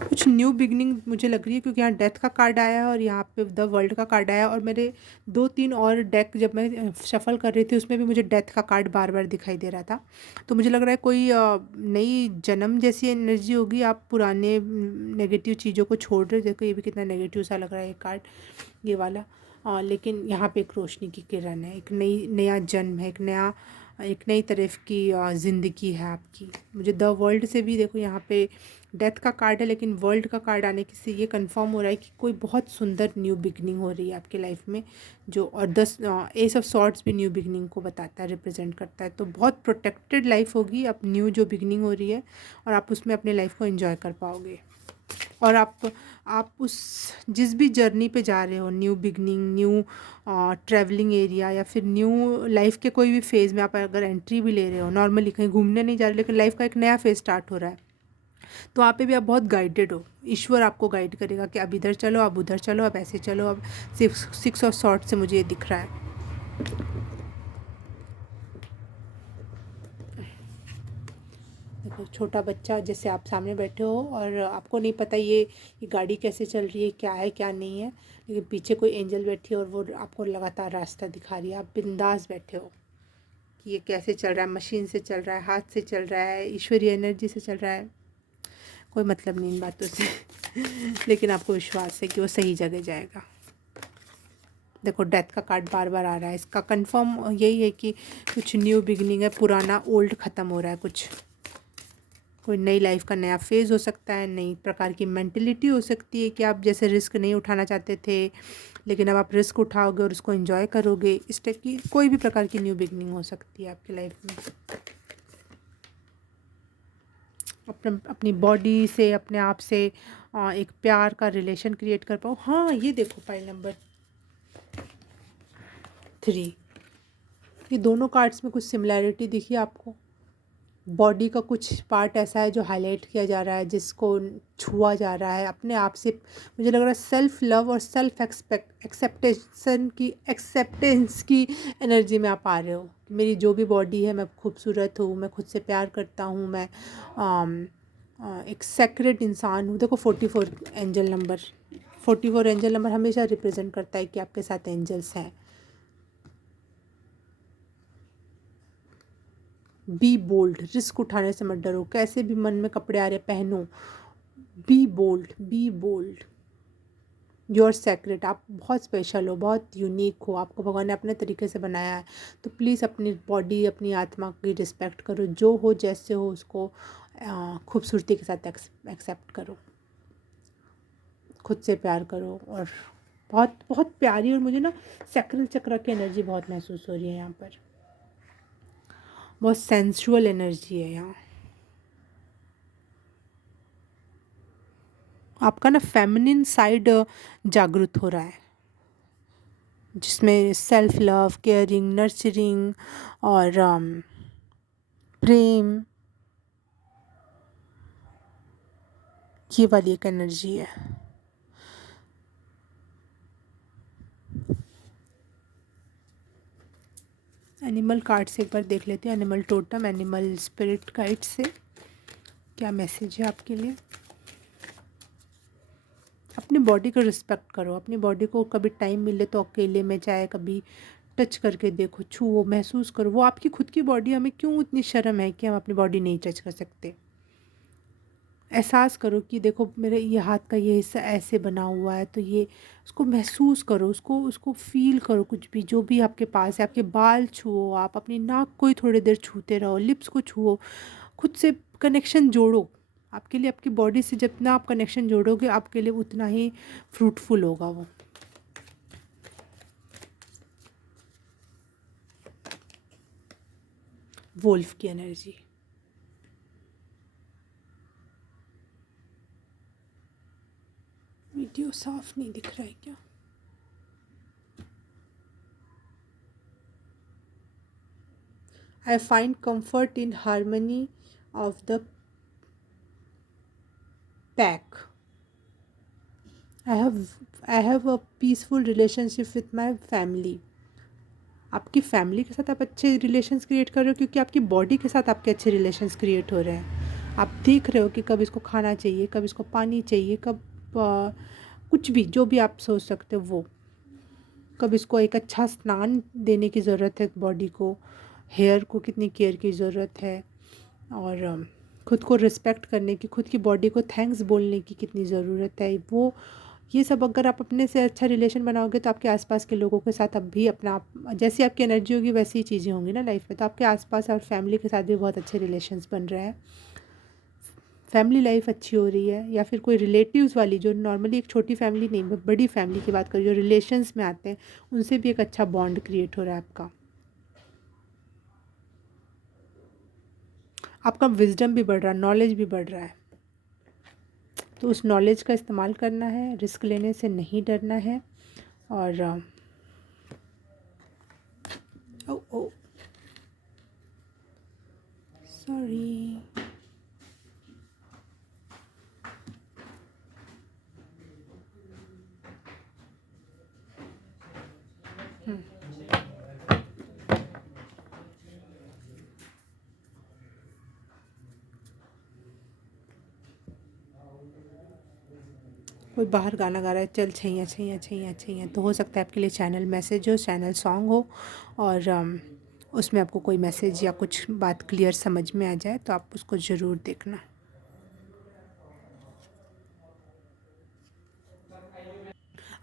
कुछ न्यू बिगनिंग मुझे लग रही है, क्योंकि यहाँ डेथ का कार्ड आया है और यहाँ पे द वर्ल्ड का कार्ड आया है। और मेरे 2-3 और डेक जब मैं शफल कर रही थी उसमें भी मुझे डेथ का कार्ड बार बार दिखाई दे रहा था। तो मुझे लग रहा है कोई नई जन्म जैसी एनर्जी होगी। आप पुराने नेगेटिव चीज़ों को छोड़ रहे। देखो ये भी कितना नेगेटिव सा लग रहा है ये कार्ड, ये वाला। लेकिन यहाँ पे एक रोशनी की किरण है, एक नया जन्म है, एक नई तरफ की ज़िंदगी है आपकी। मुझे द वर्ल्ड से भी देखो यहाँ पे डेथ का कार्ड है, लेकिन वर्ल्ड का कार्ड आने की से ये कंफर्म हो रहा है कि कोई बहुत सुंदर न्यू बिगनिंग हो रही है आपकी लाइफ में। जो और 10 एस ऑफ सॉर्ड्स भी न्यू बिगनिंग को बताता है, रिप्रेजेंट करता है। तो बहुत प्रोटेक्टेड लाइफ होगी अब न्यू जो बिगनिंग हो रही है, और आप उसमें अपने लाइफ को एंजॉय कर पाओगे। और आप उस जिस भी जर्नी पे जा रहे हो, new beginning, new travelling area, या फिर न्यू लाइफ के कोई भी फेज़ में आप अगर एंट्री भी ले रहे हो, नॉर्मली कहीं घूमने नहीं जा रहे लेकिन लाइफ का एक नया फेज़ स्टार्ट हो रहा है, तो वहाँ पे भी आप बहुत गाइडेड हो। ईश्वर आपको गाइड करेगा कि अब इधर चलो, अब उधर चलो, अब ऐसे चलो। अब सिक्स ऑफ सॉर्ड से मुझे ये दिख रहा है। देखो छोटा बच्चा जैसे आप सामने बैठे हो और आपको नहीं पता ये गाड़ी कैसे चल रही है, क्या है क्या नहीं है, लेकिन पीछे कोई एंजल बैठी है और वो आपको लगातार रास्ता दिखा रही है। आप बिंदास बैठे हो कि ये कैसे चल रहा है, मशीन से चल रहा है, हाथ से चल रहा है, ईश्वरीय एनर्जी से चल रहा है, कोई मतलब नहीं इन बातों से लेकिन आपको विश्वास है कि वो सही जगह जाएगा। देखो डेथ का कार्ड बार बार आ रहा है, इसका कंफर्म यही है कि कुछ न्यू बिगनिंग है, पुराना ओल्ड ख़त्म हो रहा है। कुछ कोई नई लाइफ का नया फेज़ हो सकता है, नई प्रकार की मेंटलिटी हो सकती है कि आप जैसे रिस्क नहीं उठाना चाहते थे, लेकिन अब आप रिस्क उठाओगे और उसको एंजॉय करोगे। इस टाइप की कोई भी प्रकार की न्यू बिगनिंग हो सकती है आपकी लाइफ में। अपनी बॉडी से, अपने आप से एक प्यार का रिलेशन क्रिएट कर पाओ। हाँ ये देखो पाइल नंबर 3, ये दोनों कार्ड्स में कुछ सिमिलैरिटी दिखी आपको। बॉडी का कुछ पार्ट ऐसा है जो हाईलाइट किया जा रहा है, जिसको छुआ जा रहा है अपने आप से। मुझे लग रहा है सेल्फ लव और सेल्फ एक्सेप्टेंस की एनर्जी में आप आ रहे हो। मेरी जो भी बॉडी है, मैं खूबसूरत हूँ, मैं खुद से प्यार करता हूँ, मैं एक सेक्रेट इंसान हूँ। देखो 44 एंजल नंबर, 44 एंजल नंबर हमेशा रिप्रेजेंट करता है कि आपके साथ एंजल्स हैं। बी बोल्ड, रिस्क उठाने से मत डरो। कैसे भी मन में कपड़े आ रहे पहनो। Be bold, be bold. Your secret, आप बहुत स्पेशल हो, बहुत यूनिक हो, आपको भगवान ने अपने तरीके से बनाया है। तो प्लीज़ अपनी बॉडी, अपनी आत्मा की रिस्पेक्ट करो। जो हो जैसे हो उसको खूबसूरती के साथ एक्सेप्ट करो, खुद से प्यार करो। और बहुत बहुत प्यारी, और मुझे ना सैक्रल चक्र की एनर्जी बहुत महसूस हो रही है यहाँ पर। बहुत सेंसुअल एनर्जी है यहाँ। आपका ना फेमिनिन साइड जागृत हो रहा है, जिसमें सेल्फ लव, केयरिंग, नर्चरिंग और प्रेम, ये वाली एक एनर्जी है। एनिमल कार्ड से एक बार देख लेते हैं, animal totem, animal spirit guide से क्या मैसेज है आपके लिए। अपनी बॉडी को रिस्पेक्ट करो। अपनी बॉडी को कभी टाइम मिले तो अकेले में चाहे कभी टच करके देखो, छुओ, महसूस करो। वो आपकी खुद की बॉडी, हमें क्यों इतनी शर्म है कि हम अपनी बॉडी नहीं टच कर सकते। एहसास करो कि देखो मेरे ये हाथ का ये हिस्सा ऐसे बना हुआ है, तो ये उसको महसूस करो, उसको उसको फील करो। कुछ भी जो भी आपके पास है, आपके बाल छुओ, आप अपनी नाक को ही थोड़ी देर छूते रहो, लिप्स को छुओ, खुद से कनेक्शन जोड़ो। आपके लिए, आपकी बॉडी से जितना आप कनेक्शन जोड़ोगे, आपके लिए उतना ही फ्रूटफुल होगा वो। वोल्फ की एनर्जी। वीडियो साफ नहीं दिख रहा है क्या? I find comfort in harmony of the pack. I have a peaceful relationship with my family. आपकी फैमिली के साथ आप अच्छे रिलेशंस क्रिएट कर रहे हो क्योंकि आपकी बॉडी के साथ आपके अच्छे रिलेशंस क्रिएट हो रहे हैं। आप देख रहे हो कि कब इसको खाना चाहिए, कब इसको पानी चाहिए, कब कुछ भी जो भी आप सोच सकते हो वो, कब इसको एक अच्छा स्नान देने की ज़रूरत है बॉडी को, हेयर को कितनी केयर की ज़रूरत है, और खुद को रिस्पेक्ट करने की, खुद की बॉडी को थैंक्स बोलने की कितनी ज़रूरत है। वो ये सब अगर आप अपने से अच्छा रिलेशन बनाओगे तो आपके आसपास के लोगों के साथ अब भी अपना जैसी आपकी एनर्जी होगी वैसी ही चीज़ें होंगी ना लाइफ में, तो आपके आसपास और फैमिली के साथ भी बहुत अच्छे रिलेशंस बन रहे हैं। फैमिली लाइफ अच्छी हो रही है, या फिर कोई रिलेटिव्स वाली जो नॉर्मली एक छोटी फैमिली नहीं, मैं बड़ी फैमिली की बात करूँ जो रिलेशंस में आते हैं, उनसे भी एक अच्छा बॉन्ड क्रिएट हो रहा है आपका। आपका विजडम भी बढ़ रहा है, नॉलेज भी बढ़ रहा है, तो उस नॉलेज का इस्तेमाल करना है, रिस्क लेने से नहीं डरना है। और ओ ओ सॉरी। कोई बाहर गाना गा रहा है, चल छैया छैया छैया छैया, तो हो सकता है आपके लिए चैनल मैसेज हो, चैनल सॉन्ग हो, और उसमें आपको कोई मैसेज या कुछ बात क्लियर समझ में आ जाए तो आप उसको ज़रूर देखना।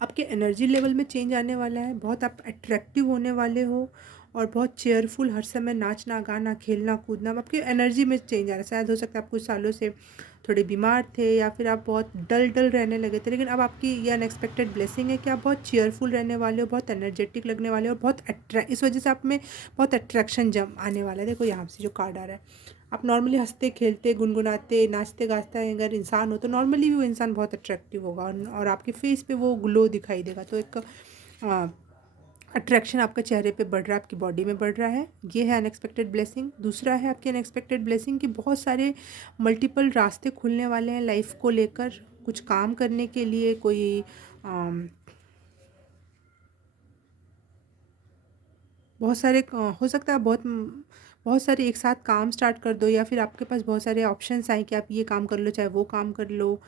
आपके एनर्जी लेवल में चेंज आने वाला है, बहुत आप अट्रैक्टिव होने वाले हो, और बहुत चेयरफुल, हर समय नाचना गाना खेलना कूदना, आपकी एनर्जी में चेंज आ रहा है। शायद हो सकता है आप कुछ सालों से थोड़े बीमार थे या फिर आप बहुत डल डल रहने लगे थे, लेकिन अब आपकी ये अनएक्सपेक्टेड ब्लेसिंग है कि आप बहुत चेयरफुल रहने वाले हो, बहुत एनर्जेटिक लगने वाले हो, और बहुत इस वजह से आप में बहुत अट्रैक्शन जम आने वाला है। देखो यहाँ से जो कार्ड आ रहा है, आप नॉर्मली हंसते खेलते गुनगुनाते नाचते गाते अगर इंसान हो तो नॉर्मली भी वो इंसान बहुत अट्रैक्टिव होगा, और आपके फेस पे वो ग्लो दिखाई देगा। तो एक अट्रैक्शन आपके चेहरे पे बढ़ रहा है, आपकी बॉडी में बढ़ रहा है। ये है अनएक्सपेक्टेड ब्लेसिंग। दूसरा है आपकी अनएक्सपेक्टेड ब्लेसिंग कि बहुत सारे मल्टीपल रास्ते खुलने वाले हैं लाइफ को लेकर, कुछ काम करने के लिए, कोई बहुत सारे हो सकता है बहुत सारे एक साथ काम स्टार्ट कर दो, या फिर आपके पास बहुत सारे ऑप्शंस आए कि आप ये काम कर लो चाहे वो काम कर लो।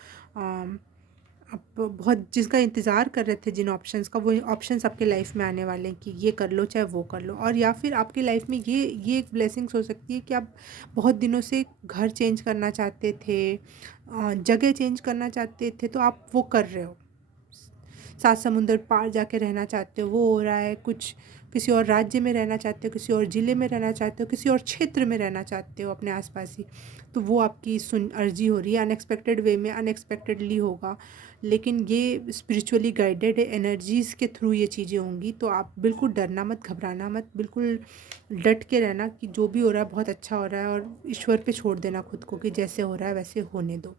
आप बहुत जिसका इंतज़ार कर रहे थे जिन ऑप्शंस का, वो ऑप्शंस आपके लाइफ में आने वाले हैं कि ये कर लो चाहे वो कर लो। और या फिर आपके लाइफ में ये एक ब्लेसिंग्स हो सकती है कि आप बहुत दिनों से घर चेंज करना चाहते थे, जगह चेंज करना चाहते थे, तो आप वो कर रहे हो। सात समुंदर पार जाके रहना चाहते हो, वो हो रहा है। कुछ किसी और राज्य में रहना चाहते हो, किसी और ज़िले में रहना चाहते हो, किसी और क्षेत्र में रहना चाहते हो अपने आसपास ही, तो वो आपकी सुन अर्जी हो रही है। अनएक्सपेक्टेड वे में अनएक्सपेक्टेडली होगा, लेकिन ये स्पिरिचुअली गाइडेड है, एनर्जीज़ के थ्रू ये चीज़ें होंगी। तो आप बिल्कुल डरना मत, घबराना मत, बिल्कुल डट के रहना कि जो भी हो रहा है बहुत अच्छा हो रहा है, और ईश्वर पे छोड़ देना खुद को कि जैसे हो रहा है वैसे होने दो।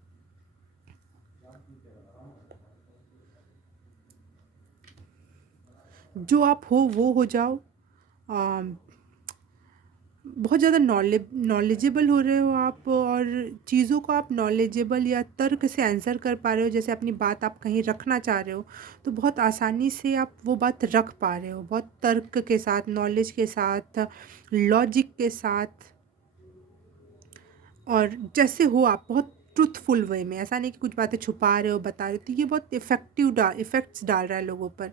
जो आप हो वो हो जाओ। अम, बहुत ज़्यादा नॉलेजेबल हो रहे हो आप, और चीज़ों को आप नॉलेजेबल या तर्क से आंसर कर पा रहे हो। जैसे अपनी बात आप कहीं रखना चाह रहे हो तो बहुत आसानी से आप वो बात रख पा रहे हो, बहुत तर्क के साथ, नॉलेज के साथ, लॉजिक के साथ, और जैसे हो आप बहुत ट्रुथफुल वे में। ऐसा नहीं कि कुछ बातें छुपा रहे हो बता रहे हो। तो ये बहुत इफ़ेक्ट्स डाल रहा है लोगों पर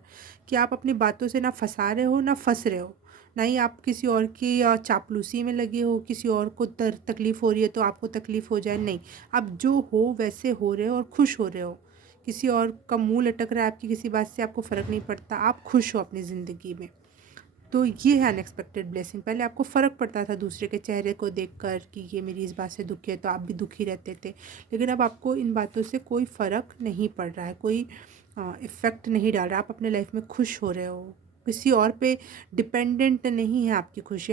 कि आप अपनी बातों से ना फंसा रहे हो ना फंस रहे हो, ना ही आप किसी और की चापलूसी में लगे हो, किसी और को तकलीफ़ हो रही है तो आपको तकलीफ़ हो जाए, नहीं। आप जो हो वैसे हो रहे हो और खुश हो रहे हो। किसी और का मुंह लटक रहा है आपकी किसी बात से, आपको फ़र्क नहीं पड़ता, आप खुश हो अपनी ज़िंदगी में। तो ये है अनएक्सपेक्टेड ब्लेसिंग। पहले आपको फ़र्क पड़ता था दूसरे के चेहरे को देखकर कि ये मेरी इस बात से दुखी है, तो आप भी दुखी रहते थे, लेकिन अब आपको इन बातों से कोई फ़र्क नहीं पड़ रहा है, कोई इफ़ेक्ट नहीं डाल रहा, आप अपने लाइफ में खुश हो रहे हो, किसी और पे डिपेंडेंट नहीं है आपकी खुशी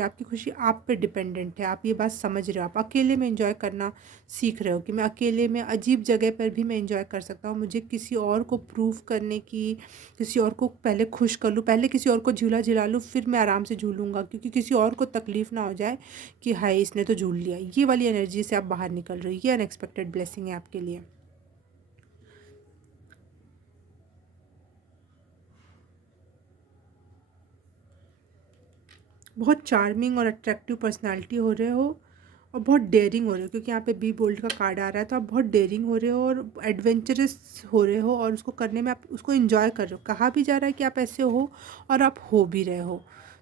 आप पे डिपेंडेंट है। आप ये बात समझ रहे हो, आप अकेले में एंजॉय करना सीख रहे हो कि मैं अकेले में अजीब जगह पर भी मैं एंजॉय कर सकता हूँ। मुझे किसी और को प्रूव करने की, किसी और को पहले खुश कर लूँ, पहले किसी और को झूला झुला लूँ, फिर मैं आराम से झूलूँगा, क्योंकि किसी और को तकलीफ़ ना हो जाए कि हाय इसने तो झूल लिया। ये वाली एनर्जी से आप बाहर निकल रहे हो, ये अनएक्सपेक्टेड ब्लेसिंग है आपके लिए। बहुत चार्मिंग और अट्रैक्टिव पर्सनालिटी हो रहे हो और बहुत डेयरिंग हो रहे हो, क्योंकि यहाँ पे बी बोल्ड का कार्ड आ रहा है। तो आप बहुत डेयरिंग हो रहे हो और एडवेंचरस हो रहे हो और उसको करने में आप उसको एंजॉय कर रहे हो। कहा भी जा रहा है कि आप ऐसे हो और आप हो भी रहे हो।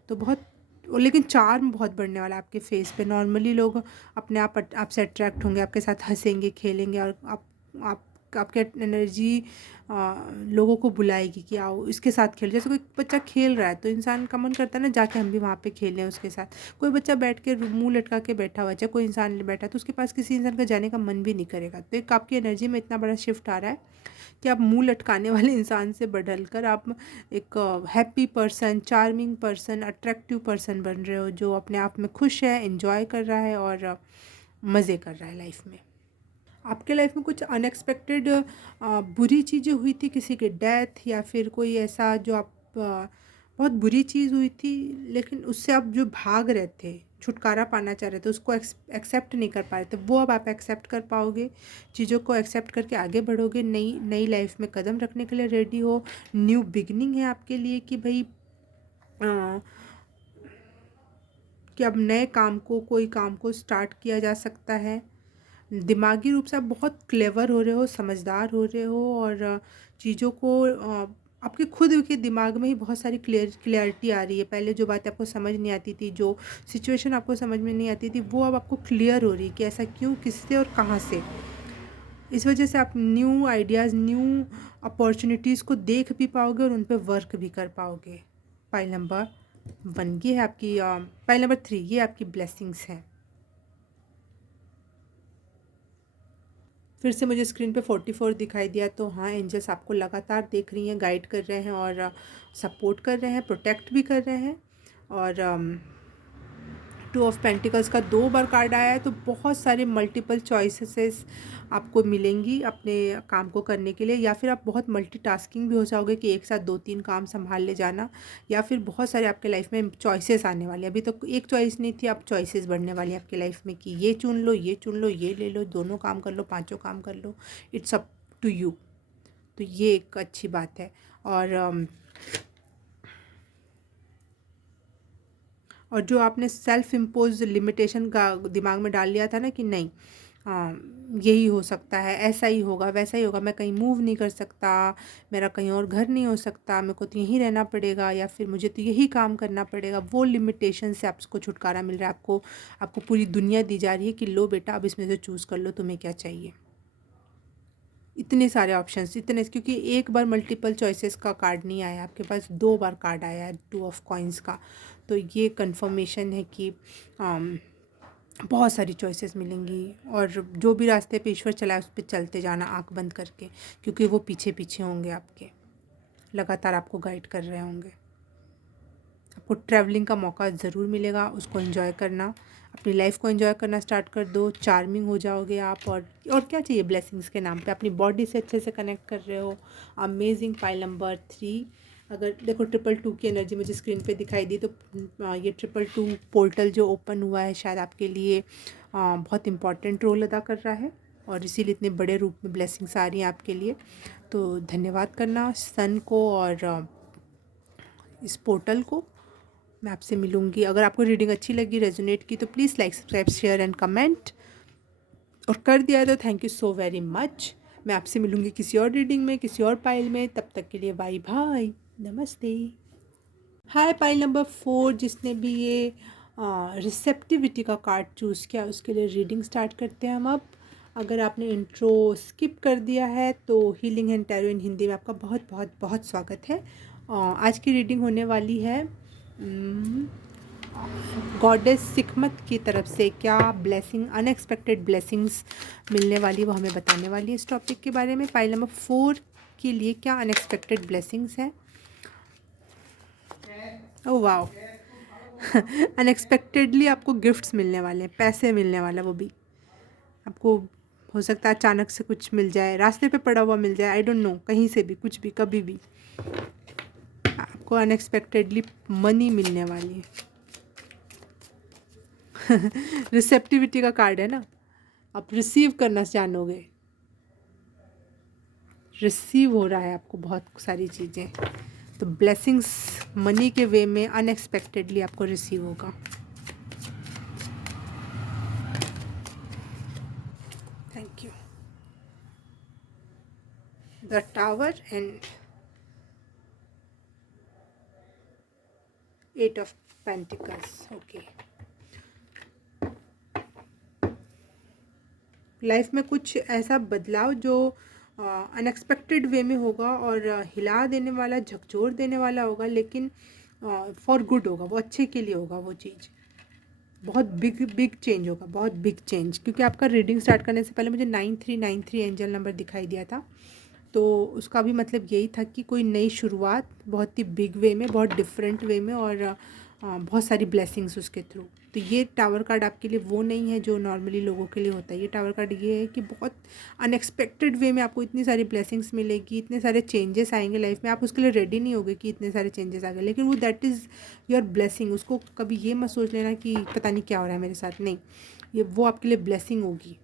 तो बहुत, लेकिन चार्म बहुत बढ़ने वाला है आपके फेस पे। नॉर्मली लोग अपने आप आपसे अट्रैक्ट होंगे, आपके साथ हंसेंगे खेलेंगे और आप आपके एनर्जी लोगों को बुलाएगी कि आओ इसके साथ खेल। जैसे कोई बच्चा खेल रहा है तो इंसान का मन करता है ना जाके हम भी वहाँ पे खेलें उसके साथ। कोई बच्चा बैठ के मुंह लटका के बैठा हुआ है, चाहे कोई इंसान बैठा है, तो उसके पास किसी इंसान का जाने का मन भी नहीं करेगा। तो एक आपकी एनर्जी में इतना बड़ा शिफ्ट आ रहा है कि आप मुंह लटकाने वाले इंसान से बदल कर आप एक happy person, charming person, attractive person बन रहे हो, जो अपने आप में खुश है, एंजॉय कर रहा है और मज़े कर रहा है लाइफ में। आपके लाइफ में कुछ अनएक्सपेक्टेड बुरी चीज़ें हुई थी, किसी की डेथ या फिर कोई ऐसा जो आप बहुत बुरी चीज़ हुई थी, लेकिन उससे आप जो भाग रहे थे, छुटकारा पाना चाह रहे थे, उसको एक्सेप्ट नहीं कर पा रहे थे, वो अब आप एक्सेप्ट कर पाओगे। चीज़ों को एक्सेप्ट करके आगे बढ़ोगे, नई नई लाइफ में कदम रखने के लिए रेडी हो। न्यू बिगनिंग है आपके लिए कि भाई कि अब नए काम को, कोई काम को स्टार्ट किया जा सकता है। दिमागी रूप से आप बहुत क्लेवर हो रहे हो, समझदार हो रहे हो और चीज़ों को आपके खुद के दिमाग में ही बहुत सारी क्लियरिटी आ रही है। पहले जो बातें आपको समझ नहीं आती थी, जो सिचुएशन आपको समझ में नहीं आती थी, वो अब आपको क्लियर हो रही है कि ऐसा क्यों, किससे और कहाँ से। इस वजह से आप न्यू आइडियाज़, न्यू अपॉर्चुनिटीज़ को देख भी पाओगे और उन पे वर्क भी कर पाओगे। पाइल नंबर 1 ये है आपकी, पाइल नंबर 3 ये आपकी ब्लेसिंग्स हैं। फिर से मुझे स्क्रीन पे 44 दिखाई दिया, तो हाँ एंजल्स आपको लगातार देख रही हैं, गाइड कर रहे हैं और सपोर्ट कर रहे हैं, प्रोटेक्ट भी कर रहे हैं। और 2 ऑफ पेंटिकल्स का 2 बार कार्ड आया है, तो बहुत सारे मल्टीपल चॉइसेस आपको मिलेंगी अपने काम को करने के लिए। या फिर आप बहुत मल्टीटास्किंग भी हो जाओगे कि एक साथ 2-3 काम संभाल ले जाना, या फिर बहुत सारे आपके लाइफ में चॉइसेस आने वाले हैं। अभी तो एक चॉइस नहीं थी, अब चॉइसेस बढ़ने वाली है आपके लाइफ में कि ये चुन लो, ये चुन लो, ये ले लो, दोनों काम कर लो, पाँचों काम कर लो, इट्स अप टू यू। तो ये एक अच्छी बात है। और जो आपने सेल्फ इम्पोज लिमिटेशन का दिमाग में डाल लिया था ना कि नहीं, यही हो सकता है, ऐसा ही होगा, वैसा ही होगा, मैं कहीं मूव नहीं कर सकता, मेरा कहीं और घर नहीं हो सकता, मेरे को तो यहीं रहना पड़ेगा, या फिर मुझे तो यही काम करना पड़ेगा, वो लिमिटेशन से आपको छुटकारा मिल रहा है। आपको आपको पूरी दुनिया दी जा रही है कि लो बेटा अब इसमें से चूज़ कर लो तुम्हें क्या चाहिए। इतने सारे ऑप्शंस, इतने, क्योंकि एक बार मल्टीपल चॉइसेस का कार्ड नहीं आया आपके पास, 2 बार कार्ड आया है 2 ऑफ कॉइंस का। तो ये कंफर्मेशन है कि बहुत सारी चॉइसेस मिलेंगी और जो भी रास्ते पे ईश्वर चलाए उस पर चलते जाना आंख बंद करके, क्योंकि वो पीछे पीछे होंगे आपके, लगातार आपको गाइड कर रहे होंगे। आपको ट्रैवलिंग का मौका ज़रूर मिलेगा, उसको एंजॉय करना, अपनी लाइफ को एंजॉय करना स्टार्ट कर दो, चार्मिंग हो जाओगे आप। और क्या चाहिए ब्लेसिंग्स के नाम पे, अपनी बॉडी से अच्छे से कनेक्ट कर रहे हो। अमेजिंग। पाइल नंबर 3, अगर देखो 222 की एनर्जी मुझे स्क्रीन पे दिखाई दी, तो ये 222 पोर्टल जो ओपन हुआ है शायद आपके लिए बहुत इंपॉर्टेंट रोल अदा कर रहा है और इसीलिए इतने बड़े रूप में ब्लेसिंग्स आ रही हैं आपके लिए। तो धन्यवाद करना सन को और इस पोर्टल को। मैं आपसे मिलूँगी। अगर आपको रीडिंग अच्छी लगी, रेजोनेट की, तो please like, subscribe, share and comment, और कर दिया है तो thank you so very much. मैं आपसे मिलूँगी किसी और रीडिंग में, किसी और पाइल में। तब तक के लिए बाय बाय, नमस्ते। हाय पाइल नंबर 4, जिसने भी ये रिसेप्टिविटी का कार्ड चूज़ किया उसके लिए रीडिंग स्टार्ट करते हैं हम अब। अगर आपने इंट्रो स्किप कर दिया है तो healing and tarot in Hindi में आपका बहुत बहुत बहुत स्वागत है। आज की रीडिंग होने वाली है गॉडेस सिकमत की तरफ से। क्या ब्लेसिंग, अनएक्सपेक्टेड ब्लेसिंग्स मिलने वाली, वो हमें बताने वाली है इस टॉपिक के बारे में। पाइल नंबर 4 के लिए क्या अनएक्सपेक्टेड ब्लेसिंग्स हैं। Oh wow! अनएक्सपेक्टेडली आपको गिफ्ट्स मिलने वाले हैं, पैसे मिलने वाला, वो भी आपको हो सकता है अचानक से कुछ मिल जाए, रास्ते पे पड़ा हुआ मिल जाए, आई डोंट नो, कहीं से भी, कुछ भी, कभी भी आपको अनएक्सपेक्टेडली मनी मिलने वाली है। रिसेप्टिविटी का कार्ड है ना, आप रिसीव करना जानोगे, रिसीव हो रहा है आपको बहुत सारी चीज़ें, तो ब्लेसिंग्स मनी के वे में अनएक्सपेक्टेडली आपको रिसीव होगा। Thank you. The tower and 8 of pentacles. Okay, life में कुछ ऐसा बदलाव जो अनएक्सपेक्टेड वे में होगा और हिला देने वाला, झकझोर देने वाला होगा, लेकिन फॉर गुड होगा, वो अच्छे के लिए होगा वो चीज़। बहुत बिग बिग चेंज होगा, बहुत बिग चेंज, क्योंकि आपका रीडिंग स्टार्ट करने से पहले मुझे 9393 एंजल नंबर दिखाई दिया था, तो उसका भी मतलब यही था कि कोई नई शुरुआत बहुत ही बिग वे में, बहुत डिफरेंट वे में, और बहुत सारी ब्लेसिंग्स उसके थ्रू। तो ये टावर कार्ड आपके लिए वो नहीं है जो नॉर्मली लोगों के लिए होता है। ये टावर कार्ड ये है कि बहुत अनएक्सपेक्टेड वे में आपको इतनी सारी ब्लेसिंग्स मिलेगी, इतने सारे चेंजेस आएंगे लाइफ में, आप उसके लिए रेडी नहीं होगे कि इतने सारे चेंजेस आ गए, लेकिन वो दैट इज़ योर ब्लेसिंग। उसको कभी ये मत सोच लेना कि पता नहीं क्या हो रहा है मेरे साथ, नहीं, ये वो आपके लिए ब्लेसिंग होगी।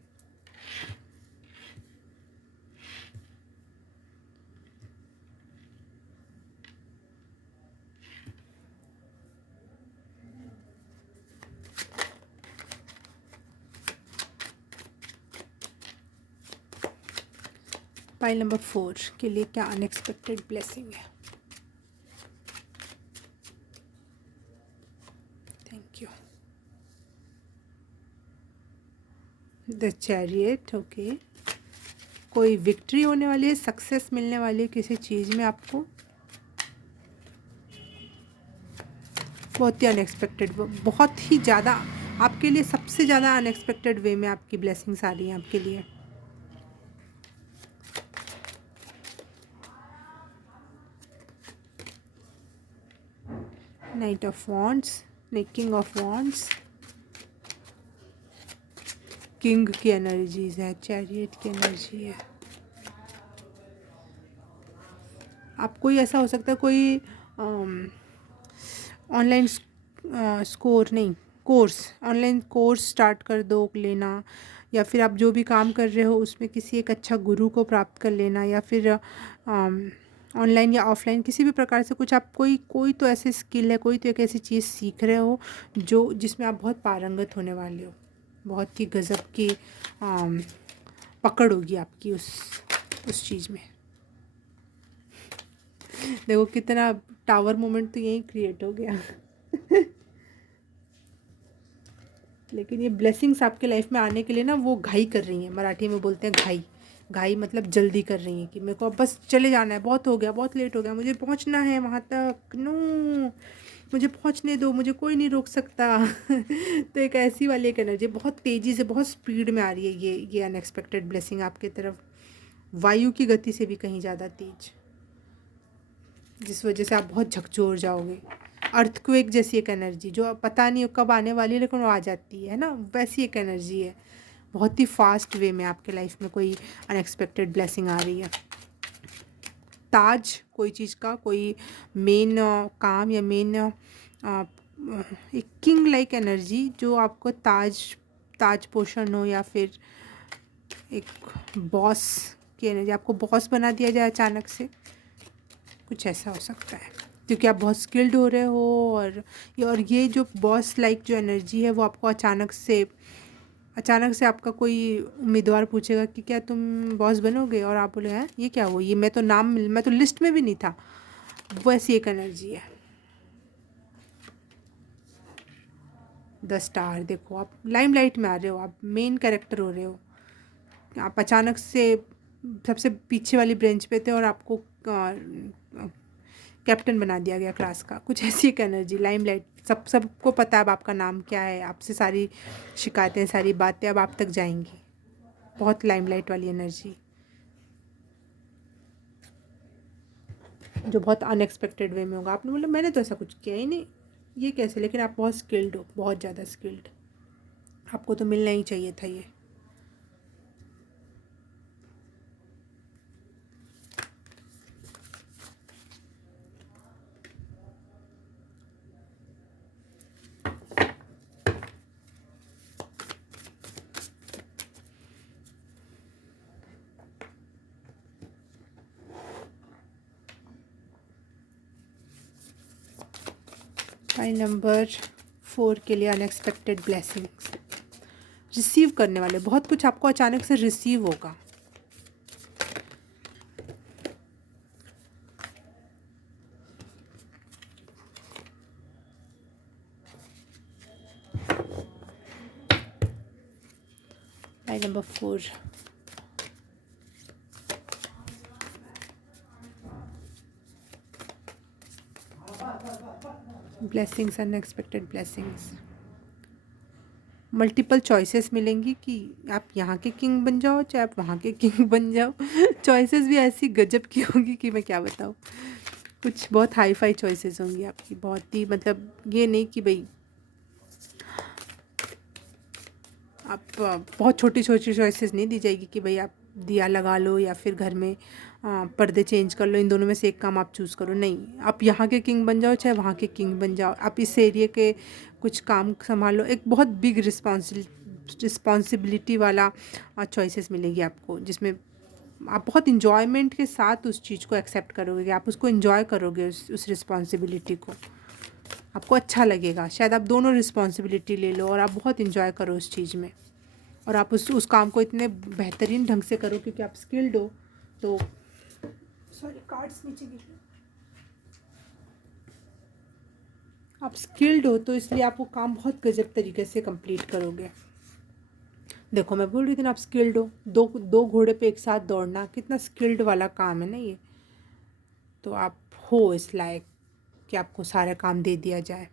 पाइल नंबर 4 के लिए क्या अनएक्सपेक्टेड ब्लेसिंग है? Thank you. The chariot. Okay, कोई विक्ट्री होने वाली है, सक्सेस मिलने वाली है किसी चीज़ में आपको, बहुत ही अनएक्सपेक्टेड, बहुत ही ज़्यादा आपके लिए, सबसे ज़्यादा अनएक्सपेक्टेड वे में आपकी ब्लेसिंग्स आ रही हैं आपके लिए। Night of wands, king of wands, king की एनर्जीज है, चैरियट की एनर्जी है। आप कोई ऐसा हो सकता है, कोई ऑनलाइन स्कोर नहीं, कोर्स, ऑनलाइन कोर्स स्टार्ट कर दो लेना, या फिर आप जो भी काम कर रहे हो उसमें किसी एक अच्छा गुरु को प्राप्त कर लेना, या फिर ऑनलाइन या ऑफलाइन किसी भी प्रकार से कुछ आप कोई तो ऐसी स्किल है, कोई तो एक ऐसी चीज़ सीख रहे हो जो जिसमें आप बहुत पारंगत होने वाले हो, बहुत ही गज़ब की पकड़ होगी आपकी उस चीज़ में। देखो कितना टावर मोमेंट तो यहीं क्रिएट हो गया। लेकिन ये ब्लेसिंग्स आपके लाइफ में आने के लिए ना वो घाई कर रही हैं, मराठी में बोलते हैं घाई, घाई मतलब जल्दी कर रही हैं कि मेरे को अब बस चले जाना है, बहुत हो गया, बहुत लेट हो गया, मुझे पहुंचना है वहाँ तक, नो, मुझे पहुंचने दो, मुझे कोई नहीं रोक सकता। तो एक ऐसी वाली एक एनर्जी बहुत तेज़ी से, बहुत स्पीड में आ रही है ये अनएक्सपेक्टेड ब्लेसिंग आपके तरफ, वायु की गति से भी कहीं ज़्यादा तेज, जिस वजह से आप बहुत झकझोर जाओगे। अर्थक्वेक जैसी एक एनर्जी जो पता नहीं कब आने वाली है, लेकिन वो आ जाती है ना, वैसी एक एनर्जी है, बहुत ही फास्ट वे में आपके लाइफ में कोई अनएक्सपेक्टेड ब्लेसिंग आ रही है। ताज, कोई चीज़ का कोई मेन काम या मेन एक किंग लाइक एनर्जी जो आपको ताज पोषण हो, या फिर एक बॉस की एनर्जी, आपको बॉस बना दिया जाए अचानक से, कुछ ऐसा हो सकता है, क्योंकि आप बहुत स्किल्ड हो रहे हो, और ये जो बॉस लाइक जो एनर्जी है वो आपको अचानक से आपका कोई उम्मीदवार पूछेगा कि क्या तुम बॉस बनोगे, और आप बोले हैं ये क्या हुआ, ये मैं तो लिस्ट में भी नहीं था, वो ऐसी एक एनर्जी है। द स्टार, देखो आप लाइमलाइट में आ रहे हो, आप मेन कैरेक्टर हो रहे हो, आप अचानक से सबसे पीछे वाली ब्रेंच पे थे और आपको कैप्टन बना दिया गया क्लास का, कुछ ऐसी एक एनर्जी, लाइमलाइट, सबको पता है अब आपका नाम क्या है, आपसे सारी शिकायतें, सारी बातें अब आप तक जाएंगी, बहुत लाइमलाइट वाली एनर्जी। जो बहुत अनएक्सपेक्टेड वे में होगा। आपने बोला मैंने तो ऐसा कुछ किया ही नहीं, ये कैसे, लेकिन आप बहुत स्किल्ड हो, बहुत ज़्यादा स्किल्ड, आपको तो मिलना ही चाहिए था ये। फाइल नंबर 4 के लिए अनएक्सपेक्टेड ब्लेसिंग्स। रिसीव करने वाले, बहुत कुछ आपको अचानक से रिसीव होगा। File number 4, blessings, unexpected blessings. Multiple choices मिलेंगी कि आप यहाँ के किंग बन जाओ चाहे आप वहाँ के किंग बन जाओ। चॉइसेस भी ऐसी गजब की होंगी कि मैं क्या बताऊँ। कुछ बहुत हाई फाई चॉइसेस होंगी आपकी, बहुत ही, मतलब ये नहीं कि भाई आप बहुत छोटी छोटी चॉइसेस नहीं दी जाएगी कि भाई आप दिया लगा लो या फिर घर में पर्दे चेंज कर लो, इन दोनों में से एक काम आप चूज़ करो। नहीं, आप यहाँ के किंग बन जाओ चाहे वहाँ के किंग बन जाओ, आप इस एरिया के कुछ काम संभालो। एक बहुत बिग रिस्पॉन्सिबिलिटी वाला चॉइसेस मिलेगी आपको, जिसमें आप बहुत इन्जॉयमेंट के साथ उस चीज़ को एक्सेप्ट करोगे, आप उसको इन्जॉय करोगे, उस रिस्पॉन्सिबिलिटी को, आपको अच्छा लगेगा। शायद आप दोनों रिस्पॉन्सिबिलिटी ले लो और आप बहुत इन्जॉय करो उस चीज़ में, और आप उस काम को इतने बेहतरीन ढंग से करो क्योंकि आप स्किल्ड हो। तो सॉरी, कार्ड्स नीचे गिर गए। आप स्किल्ड हो तो इसलिए आप वो काम बहुत गजब तरीके से कंप्लीट करोगे। देखो मैं बोल रही थी ना, आप स्किल्ड हो, दो दो घोड़े पे एक साथ दौड़ना कितना स्किल्ड वाला काम है ना ये। तो आप हो इस लायक कि आपको सारा काम दे दिया जाए।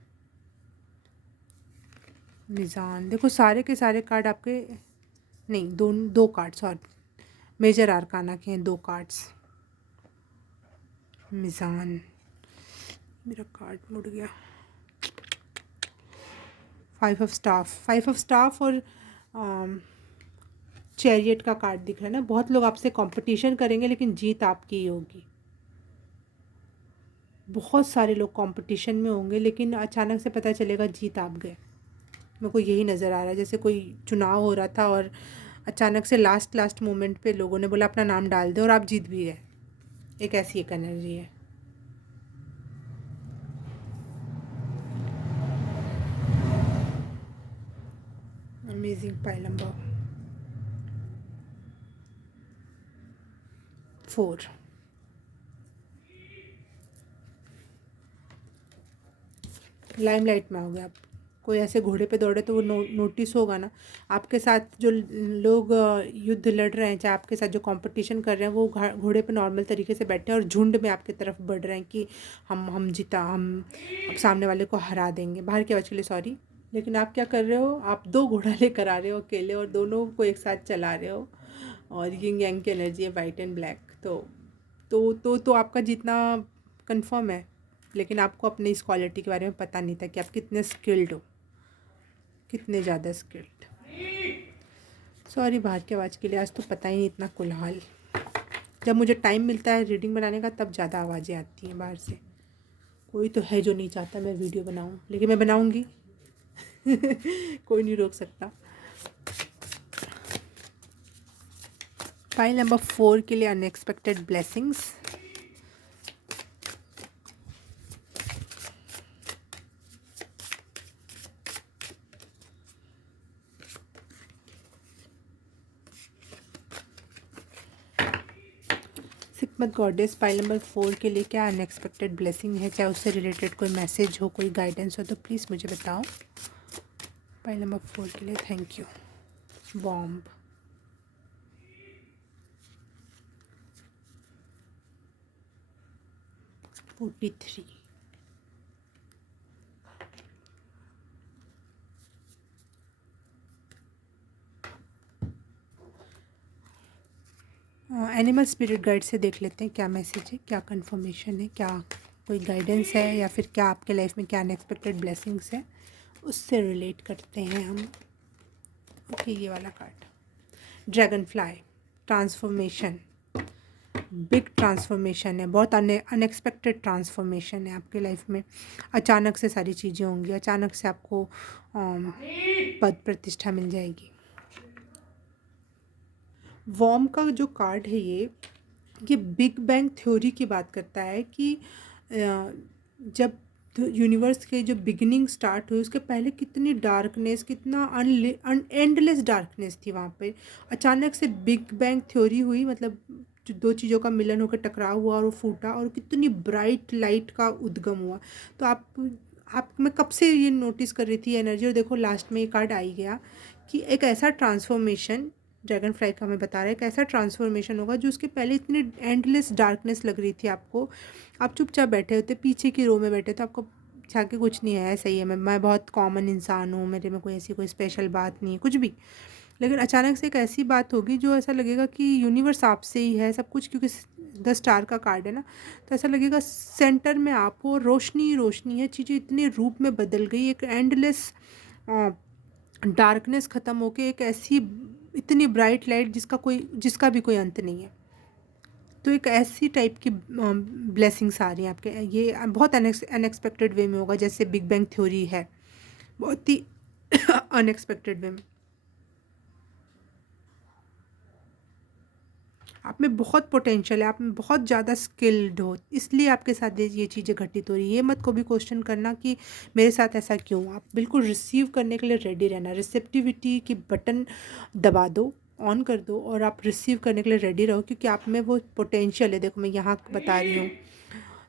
मिज़ान, देखो सारे के सारे कार्ड आपके, नहीं, दो कार्ड, सॉरी, मेजर आर्काना के हैं 2 कार्ड्स। मिज़ान, मेरा कार्ड मुड़ गया। 5 ऑफ स्टाफ, 5 ऑफ स्टाफ और चैरियट का कार्ड दिख रहा है ना। बहुत लोग आपसे कंपटीशन करेंगे लेकिन जीत आपकी ही होगी। बहुत सारे लोग कंपटीशन में होंगे लेकिन अचानक से पता चलेगा जीत आप गए। मेरे को यही नज़र आ रहा है, जैसे कोई चुनाव हो रहा था और अचानक से लास्ट मोमेंट पे लोगों ने बोला अपना नाम डाल दे और आप जीत भी गए। एक ऐसी एक एनर्जी है। अमेजिंग। पाइल नंबर 4, लाइमलाइट में हो गया आप। कोई ऐसे घोड़े पे दौड़े तो वो नोटिस होगा ना। आपके साथ जो लोग युद्ध लड़ रहे हैं, चाहे आपके साथ जो कंपटीशन कर रहे हैं, वो घोड़े पे नॉर्मल तरीके से बैठे हैं और झुंड में आपकी तरफ बढ़ रहे हैं कि हम जीता, हम अब सामने वाले को हरा देंगे। बाहर की आवाज़ के लिए सॉरी। लेकिन आप क्या कर रहे हो, आप 2 घोड़ा लेकर आ रहे हो अकेले और दोनों को एक साथ चला रहे हो, और यिंग यांग की एनर्जी है, वाइट एंड ब्लैक। तो आपका जीतना कंफर्म है। लेकिन आपको अपनी इस क्वालिटी के बारे में पता नहीं था कि आप कितने स्किल्ड हो, कितने ज़्यादा स्किल्ड। सॉरी बाहर की आवाज़ के लिए, आज तो पता ही नहीं इतना कुलहाल। जब मुझे टाइम मिलता है रीडिंग बनाने का तब ज़्यादा आवाज़ें आती हैं बाहर से। कोई तो है जो नहीं चाहता मैं वीडियो बनाऊं, लेकिन मैं बनाऊंगी। कोई नहीं रोक सकता। फाइल नंबर 4 के लिए अनएक्सपेक्टेड ब्लेसिंग्स। सिकमत गॉडेस, फाइल नंबर 4 के लिए क्या अनएक्सपेक्टेड ब्लेसिंग है, चाहे उससे रिलेटेड कोई मैसेज हो, कोई गाइडेंस हो तो प्लीज़ मुझे बताओ। फाइल नंबर 4 के लिए thank you. Bomb, 43, animal spirit guide से देख लेते हैं क्या मैसेज है, क्या कंफर्मेशन है, क्या कोई गाइडेंस है, या फिर क्या आपके लाइफ में क्या अनएक्सपेक्टेड ब्लेसिंग्स है, उससे रिलेट करते हैं हम। ओके, ये वाला card, dragon fly, transformation, big transformation है, बहुत अनएक्सपेक्टेड ट्रांसफॉर्मेशन है आपके लाइफ में। अचानक से सारी चीज़ें होंगी, अचानक से आपको पद प्रतिष्ठा मिल जाएगी। वॉर्म का जो कार्ड है ये बिग बैंग थ्योरी की बात करता है कि जब यूनिवर्स के जो बिगिनिंग स्टार्ट हुई उसके पहले कितनी डार्कनेस, कितना एंडलेस डार्कनेस थी वहाँ पे। अचानक से बिग बैंग थ्योरी हुई, मतलब जो दो चीज़ों का मिलन होकर टकराव हुआ और वो फूटा और कितनी ब्राइट लाइट का उद्गम हुआ। तो आप मैं कब से ये नोटिस कर रही थी एनर्जी, और देखो लास्ट में ये कार्ड आ ही गया कि एक ऐसा ट्रांसफॉर्मेशन ड्रैगन फ्लाई का हमें बता रहा है, एक ऐसा ट्रांसफॉर्मेशन होगा जो उसके पहले इतनी एंडलेस डार्कनेस लग रही थी आपको। आप चुपचाप बैठे होते, पीछे की रो में बैठे, तो आपको जाके कुछ नहीं है, सही है, मैं बहुत कॉमन इंसान हूँ, मेरे में कोई ऐसी कोई स्पेशल बात नहीं है कुछ भी। लेकिन अचानक से एक ऐसी बात होगी जो ऐसा लगेगा कि यूनिवर्स आपसे ही है सब कुछ, क्योंकि 10 स्टार का कार्ड है ना, तो ऐसा लगेगा सेंटर में आप हो, रोशनी ही रोशनी है, चीज़ें इतने रूप में बदल गई, एक एंडलेस डार्कनेस ख़त्म होके एक ऐसी इतनी ब्राइट लाइट जिसका भी कोई अंत नहीं है। तो एक ऐसी टाइप की ब्लेसिंग्स आ रही हैं आपके, ये बहुत अनएक्सपेक्टेड वे में होगा, जैसे बिग बैंग थ्योरी है, बहुत ही अनएक्सपेक्टेड वे में। आप में बहुत पोटेंशियल है, आप में बहुत ज़्यादा स्किल्ड हो, इसलिए आपके साथ ये चीज़ें घटित हो रही है। ये मत कभी क्वेश्चन करना कि मेरे साथ ऐसा क्यों। आप बिल्कुल रिसीव करने के लिए रेडी रहना, रिसेप्टिविटी की बटन दबा दो, ऑन कर दो, और आप रिसीव करने के लिए रेडी रहो, क्योंकि आप में वो पोटेंशियल है। देखो मैं यहाँ बता रही हूँ,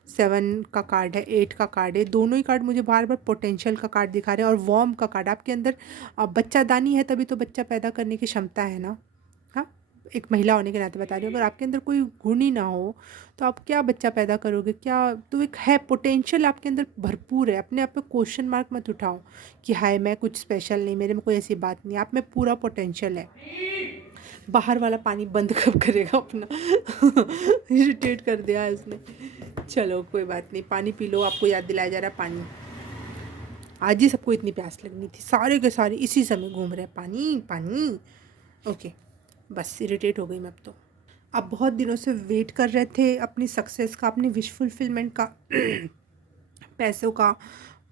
7 का कार्ड है, 8 का कार्ड है, दोनों ही कार्ड मुझे बार बार पोटेंशियल का कार्ड दिखा रहे हैं। और वॉर्म का कार्ड, आपके अंदर बच्चादानी है तभी तो बच्चा पैदा करने की क्षमता है ना। हाँ, एक महिला होने के नाते बता रही हूँ, अगर आपके अंदर कोई गुण ही ना हो तो आप क्या बच्चा पैदा करोगे, क्या। तो एक है पोटेंशियल आपके अंदर भरपूर है, अपने आप पे क्वेश्चन मार्क मत उठाओ कि हाय मैं कुछ स्पेशल नहीं, मेरे में कोई ऐसी बात नहीं, आप में पूरा पोटेंशियल है। बाहर वाला पानी बंद कब करेगा अपना इरिटेट कर दिया इसने। चलो कोई बात नहीं, पानी पी लो, आपको याद दिलाया जा रहा है पानी। आज ही सबको इतनी प्यास लगनी थी, सारे के सारे इसी समय घूम रहे हैं, पानी पानी। ओके, बस इरिटेट हो गई मैं अब तो। आप बहुत दिनों से वेट कर रहे थे अपनी सक्सेस का, अपनी विश फुलफिलमेंट का, पैसों का,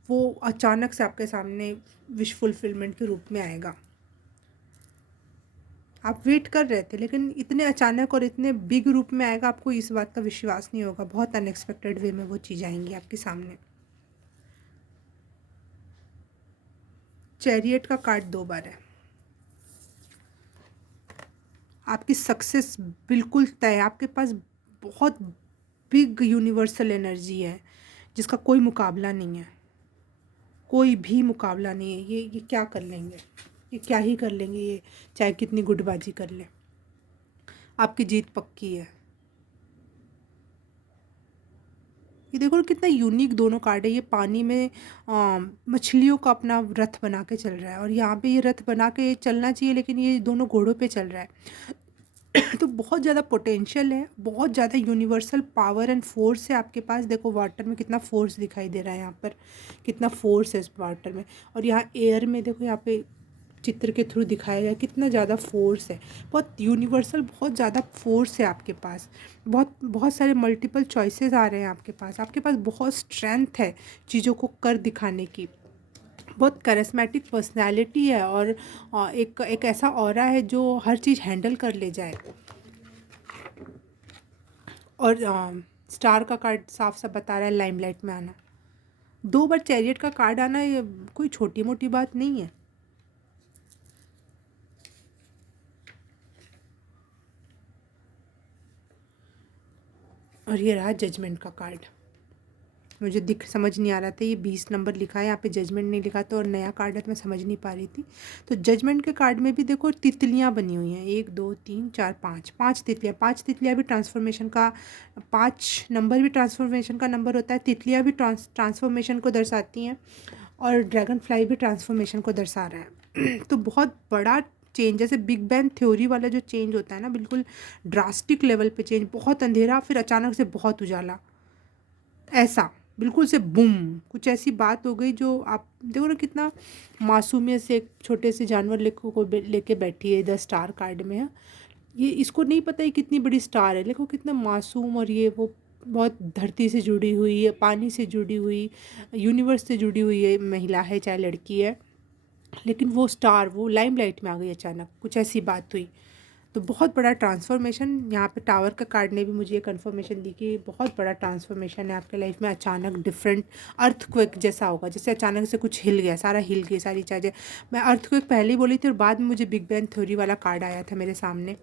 वो अचानक से आपके सामने विश फुलफिलमेंट के रूप में आएगा। आप वेट कर रहे थे लेकिन इतने अचानक और इतने बिग रूप में आएगा, आपको इस बात का विश्वास नहीं होगा, बहुत अनएक्सपेक्टेड वे में वो चीज़ आएंगी आपके सामने। चैरियट का कार्ड 2 बार है, आपकी सक्सेस बिल्कुल तय है, आपके पास बहुत बिग यूनिवर्सल एनर्जी है जिसका कोई मुकाबला नहीं है, कोई भी मुकाबला नहीं है। ये क्या कर लेंगे, ये क्या ही कर लेंगे, ये चाहे कितनी गुटबाजी कर ले, आपकी जीत पक्की है। ये देखो कितना यूनिक दोनों कार्ड है, ये पानी में मछलियों का अपना रथ बना के चल रहा है, और यहाँ पे ये रथ बना के चलना चाहिए लेकिन ये दोनों घोड़ों पे चल रहा है। तो बहुत ज़्यादा पोटेंशियल है, बहुत ज़्यादा यूनिवर्सल पावर एंड फोर्स है आपके पास। देखो वाटर में कितना फोर्स दिखाई दे रहा है, यहाँ पर कितना फोर्स है इस वाटर में, और यहाँ एयर में देखो, यहाँ पे चित्र के थ्रू दिखाया गया कितना ज़्यादा फोर्स है, बहुत यूनिवर्सल, बहुत ज़्यादा फोर्स है आपके पास। बहुत बहुत सारे मल्टीपल चॉइसेस आ रहे हैं आपके पास बहुत स्ट्रेंथ है चीज़ों को कर दिखाने की, बहुत करिस्मेटिक पर्सनैलिटी है, और एक ऐसा ऑरा है जो हर चीज़ हैंडल कर ले जाए। और स्टार का कार्ड साफ साफ बता रहा है लाइमलाइट में आना। 2 बार चैरियट का कार्ड आना ये कोई छोटी मोटी बात नहीं है। और ये रहा जजमेंट का कार्ड, मुझे समझ नहीं आ रहा था, ये 20 नंबर लिखा है यहाँ पे, जजमेंट नहीं लिखा था, और नया कार्ड है तो मैं समझ नहीं पा रही थी। तो जजमेंट के कार्ड में भी देखो तितलियाँ बनी हुई हैं, 1 2 3 4 5, 5 तितलियाँ भी ट्रांसफॉर्मेशन का, 5 नंबर भी ट्रांसफॉर्मेशन का नंबर होता है। तितलियाँ भी ट्रांसफॉर्मेशन को दर्शाती हैं, और ड्रैगन फ्लाई भी ट्रांसफॉर्मेशन को दर्शा रहा है। तो बहुत बड़ा चेंज, जैसे बिग बैंग थ्योरी वाला जो चेंज होता है ना, बिल्कुल ड्रास्टिक लेवल पे चेंज, बहुत अंधेरा फिर अचानक से बहुत उजाला, ऐसा बिल्कुल से बूम, कुछ ऐसी बात हो गई जो आप देखो ना कितना मासूमियत से एक छोटे से जानवर लेके बैठी है, इधर स्टार कार्ड में है। ये इसको नहीं पता ये कितनी बड़ी स्टार है, देखो कितना मासूम, और ये वो बहुत धरती से जुड़ी हुई है, पानी से जुड़ी हुई, यूनिवर्स से जुड़ी हुई है महिला है चाहे लड़की है, लेकिन वो स्टार वो लाइमलाइट में आ गई अचानक, कुछ ऐसी बात हुई। तो बहुत बड़ा ट्रांसफॉर्मेशन यहाँ पे टावर का कार्ड ने भी मुझे ये कन्फर्मेशन दी कि बहुत बड़ा ट्रांसफॉर्मेशन है आपके लाइफ में, अचानक डिफरेंट अर्थक्वेक जैसा होगा, जैसे अचानक से कुछ हिल गया, सारा हिल गई सारी चीज़ें। मैं अर्थक्वेक पहले ही बोली थी और बाद में मुझे बिग बैंग थ्योरी वाला कार्ड आया था मेरे सामने।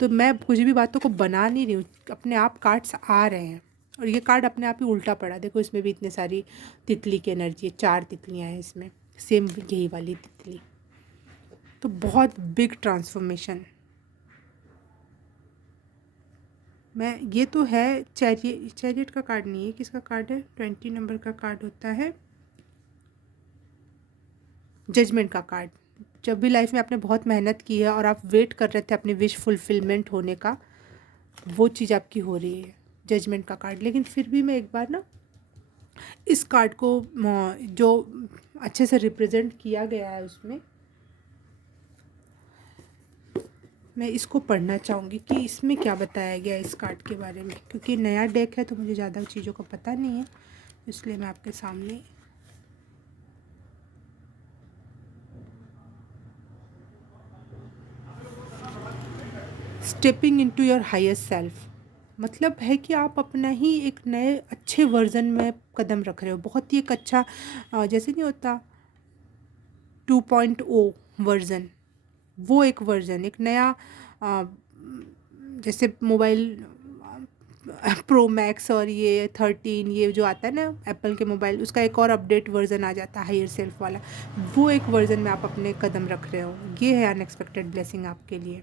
तो मैं कुछ भी बातों को बना नहीं रही हूँ, अपने आप कार्ड्स आ रहे हैं, और ये कार्ड अपने आप ही उल्टा पड़ा, देखो इसमें भी इतने सारी तितली की एनर्जी है, 4 तितलियाँ हैं इसमें, सेम यही वाली तितली। तो बहुत बिग ट्रांसफॉर्मेशन। मैं ये तो है चैरियट का कार्ड नहीं है, किसका कार्ड है, 20 नंबर का कार्ड होता है, जजमेंट का कार्ड। जब भी लाइफ में आपने बहुत मेहनत की है और आप वेट कर रहे थे अपनी विश फुलफिलमेंट होने का, वो चीज़ आपकी हो रही है, जजमेंट का कार्ड। लेकिन फिर भी मैं एक बार ना इस कार्ड को जो अच्छे से रिप्रेजेंट किया गया है उसमें, मैं इसको पढ़ना चाहूँगी कि इसमें क्या बताया गया है इस कार्ड के बारे में, क्योंकि नया डेक है तो मुझे ज़्यादा चीज़ों का पता नहीं है, इसलिए मैं आपके सामने stepping into your higher self, मतलब है कि आप अपना ही एक नए अच्छे वर्जन में कदम रख रहे हो, बहुत ही एक अच्छा जैसे नहीं होता 2.0 वर्जन, वो एक वर्जन, एक नया अ, जैसे मोबाइल प्रो मैक्स और ये 13 ये जो आता है ना एप्पल के मोबाइल, उसका एक और अपडेट वर्जन आ जाता है हायर सेल्फ वाला, वो एक वर्जन में आप अपने कदम रख रहे हो। ये है अनएक्सपेक्टेड ब्लेसिंग आपके लिए।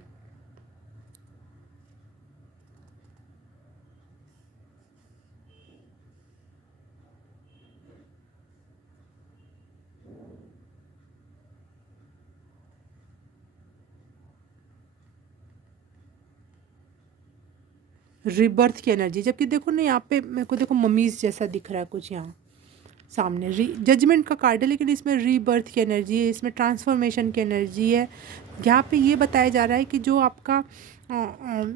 रिबर्थ की एनर्जी, जबकि देखो ना यहाँ पे मेरे को देखो ममीज़ जैसा दिख रहा है कुछ यहाँ सामने, जजमेंट का कार्ड है लेकिन इसमें रीबर्थ की एनर्जी है, इसमें ट्रांसफॉर्मेशन की एनर्जी है। यहाँ पे ये बताया जा रहा है कि जो आपका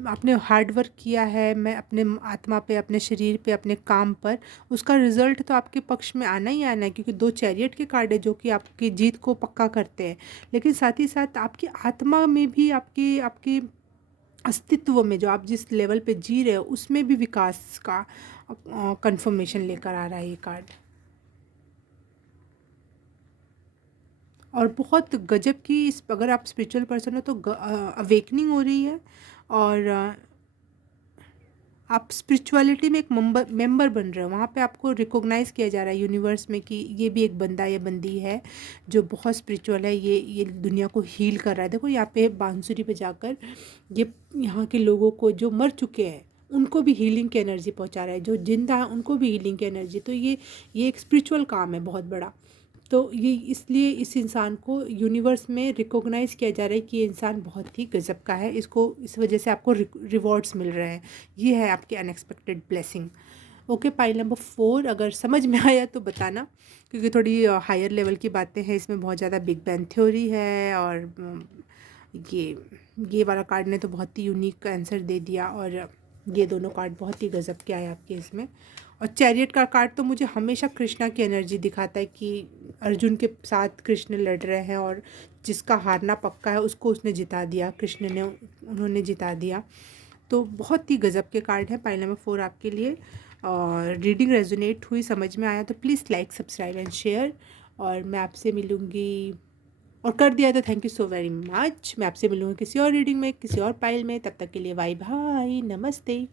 आपने हार्ड वर्क किया है, मैं अपने आत्मा पे, अपने शरीर पे, अपने काम पर, उसका रिजल्ट तो आपके पक्ष में आना ही आना है, क्योंकि 2 चैरियट के कार्ड है जो कि आपकी जीत को पक्का करते हैं। लेकिन साथ ही साथ आपकी आत्मा में भी, आपकी आपकी अस्तित्व में, जो आप जिस लेवल पे जी रहे हो उसमें भी विकास का कंफर्मेशन लेकर आ रहा है ये कार्ड। और बहुत गजब की इस, अगर आप स्पिरिचुअल पर्सन हो तो अवेकनिंग हो रही है, और आप स्पिरिचुअलिटी में एक मेंबर बन रहे हो, वहाँ पे आपको रिकॉग्नाइज़ किया जा रहा है यूनिवर्स में कि ये भी एक बंदा या बंदी है जो बहुत स्पिरिचुअल है, ये दुनिया को हील कर रहा है। देखो यहाँ पे बांसुरी पे जाकर ये यहाँ के लोगों को जो मर चुके हैं उनको भी हीलिंग की एनर्जी पहुँचा रहा है, जो जिंदा है उनको भी हीलिंग की एनर्जी। तो ये एक स्पिरिचुअल काम है बहुत बड़ा। तो ये इसलिए इस इंसान को यूनिवर्स में रिकॉग्नाइज़ किया जा रहा है कि ये इंसान बहुत ही गज़ब का है, इसको इस वजह से आपको रिवॉर्ड्स मिल रहे हैं। ये है आपकी unexpected blessing. Okay, pile number 4 अगर समझ में आया तो बताना, क्योंकि थोड़ी हायर लेवल की बातें हैं इसमें, बहुत ज़्यादा बिग बैंग थ्योरी है, और ये ये वाला कार्ड ने तो बहुत ही यूनिक आंसर दे दिया, और ये दोनों कार्ड बहुत ही गज़ब के आए आपके इसमें। और चैरियट का कार्ड तो मुझे हमेशा कृष्णा की एनर्जी दिखाता है कि अर्जुन के साथ कृष्ण लड़ रहे हैं, और जिसका हारना पक्का है उसको उसने जिता दिया, कृष्ण ने उन्होंने जिता दिया। तो बहुत ही गज़ब के कार्ड हैं। पाइल नंबर 4 आपके लिए। और रीडिंग रेजोनेट हुई, समझ में आया तो please like subscribe and share, और मैं आपसे मिलूँगी, और कर दिया तो thank you so very much. मैं आपसे मिलूँगी किसी और रीडिंग में, किसी और पाइल में, तब तक के लिए बाय बाय, नमस्ते।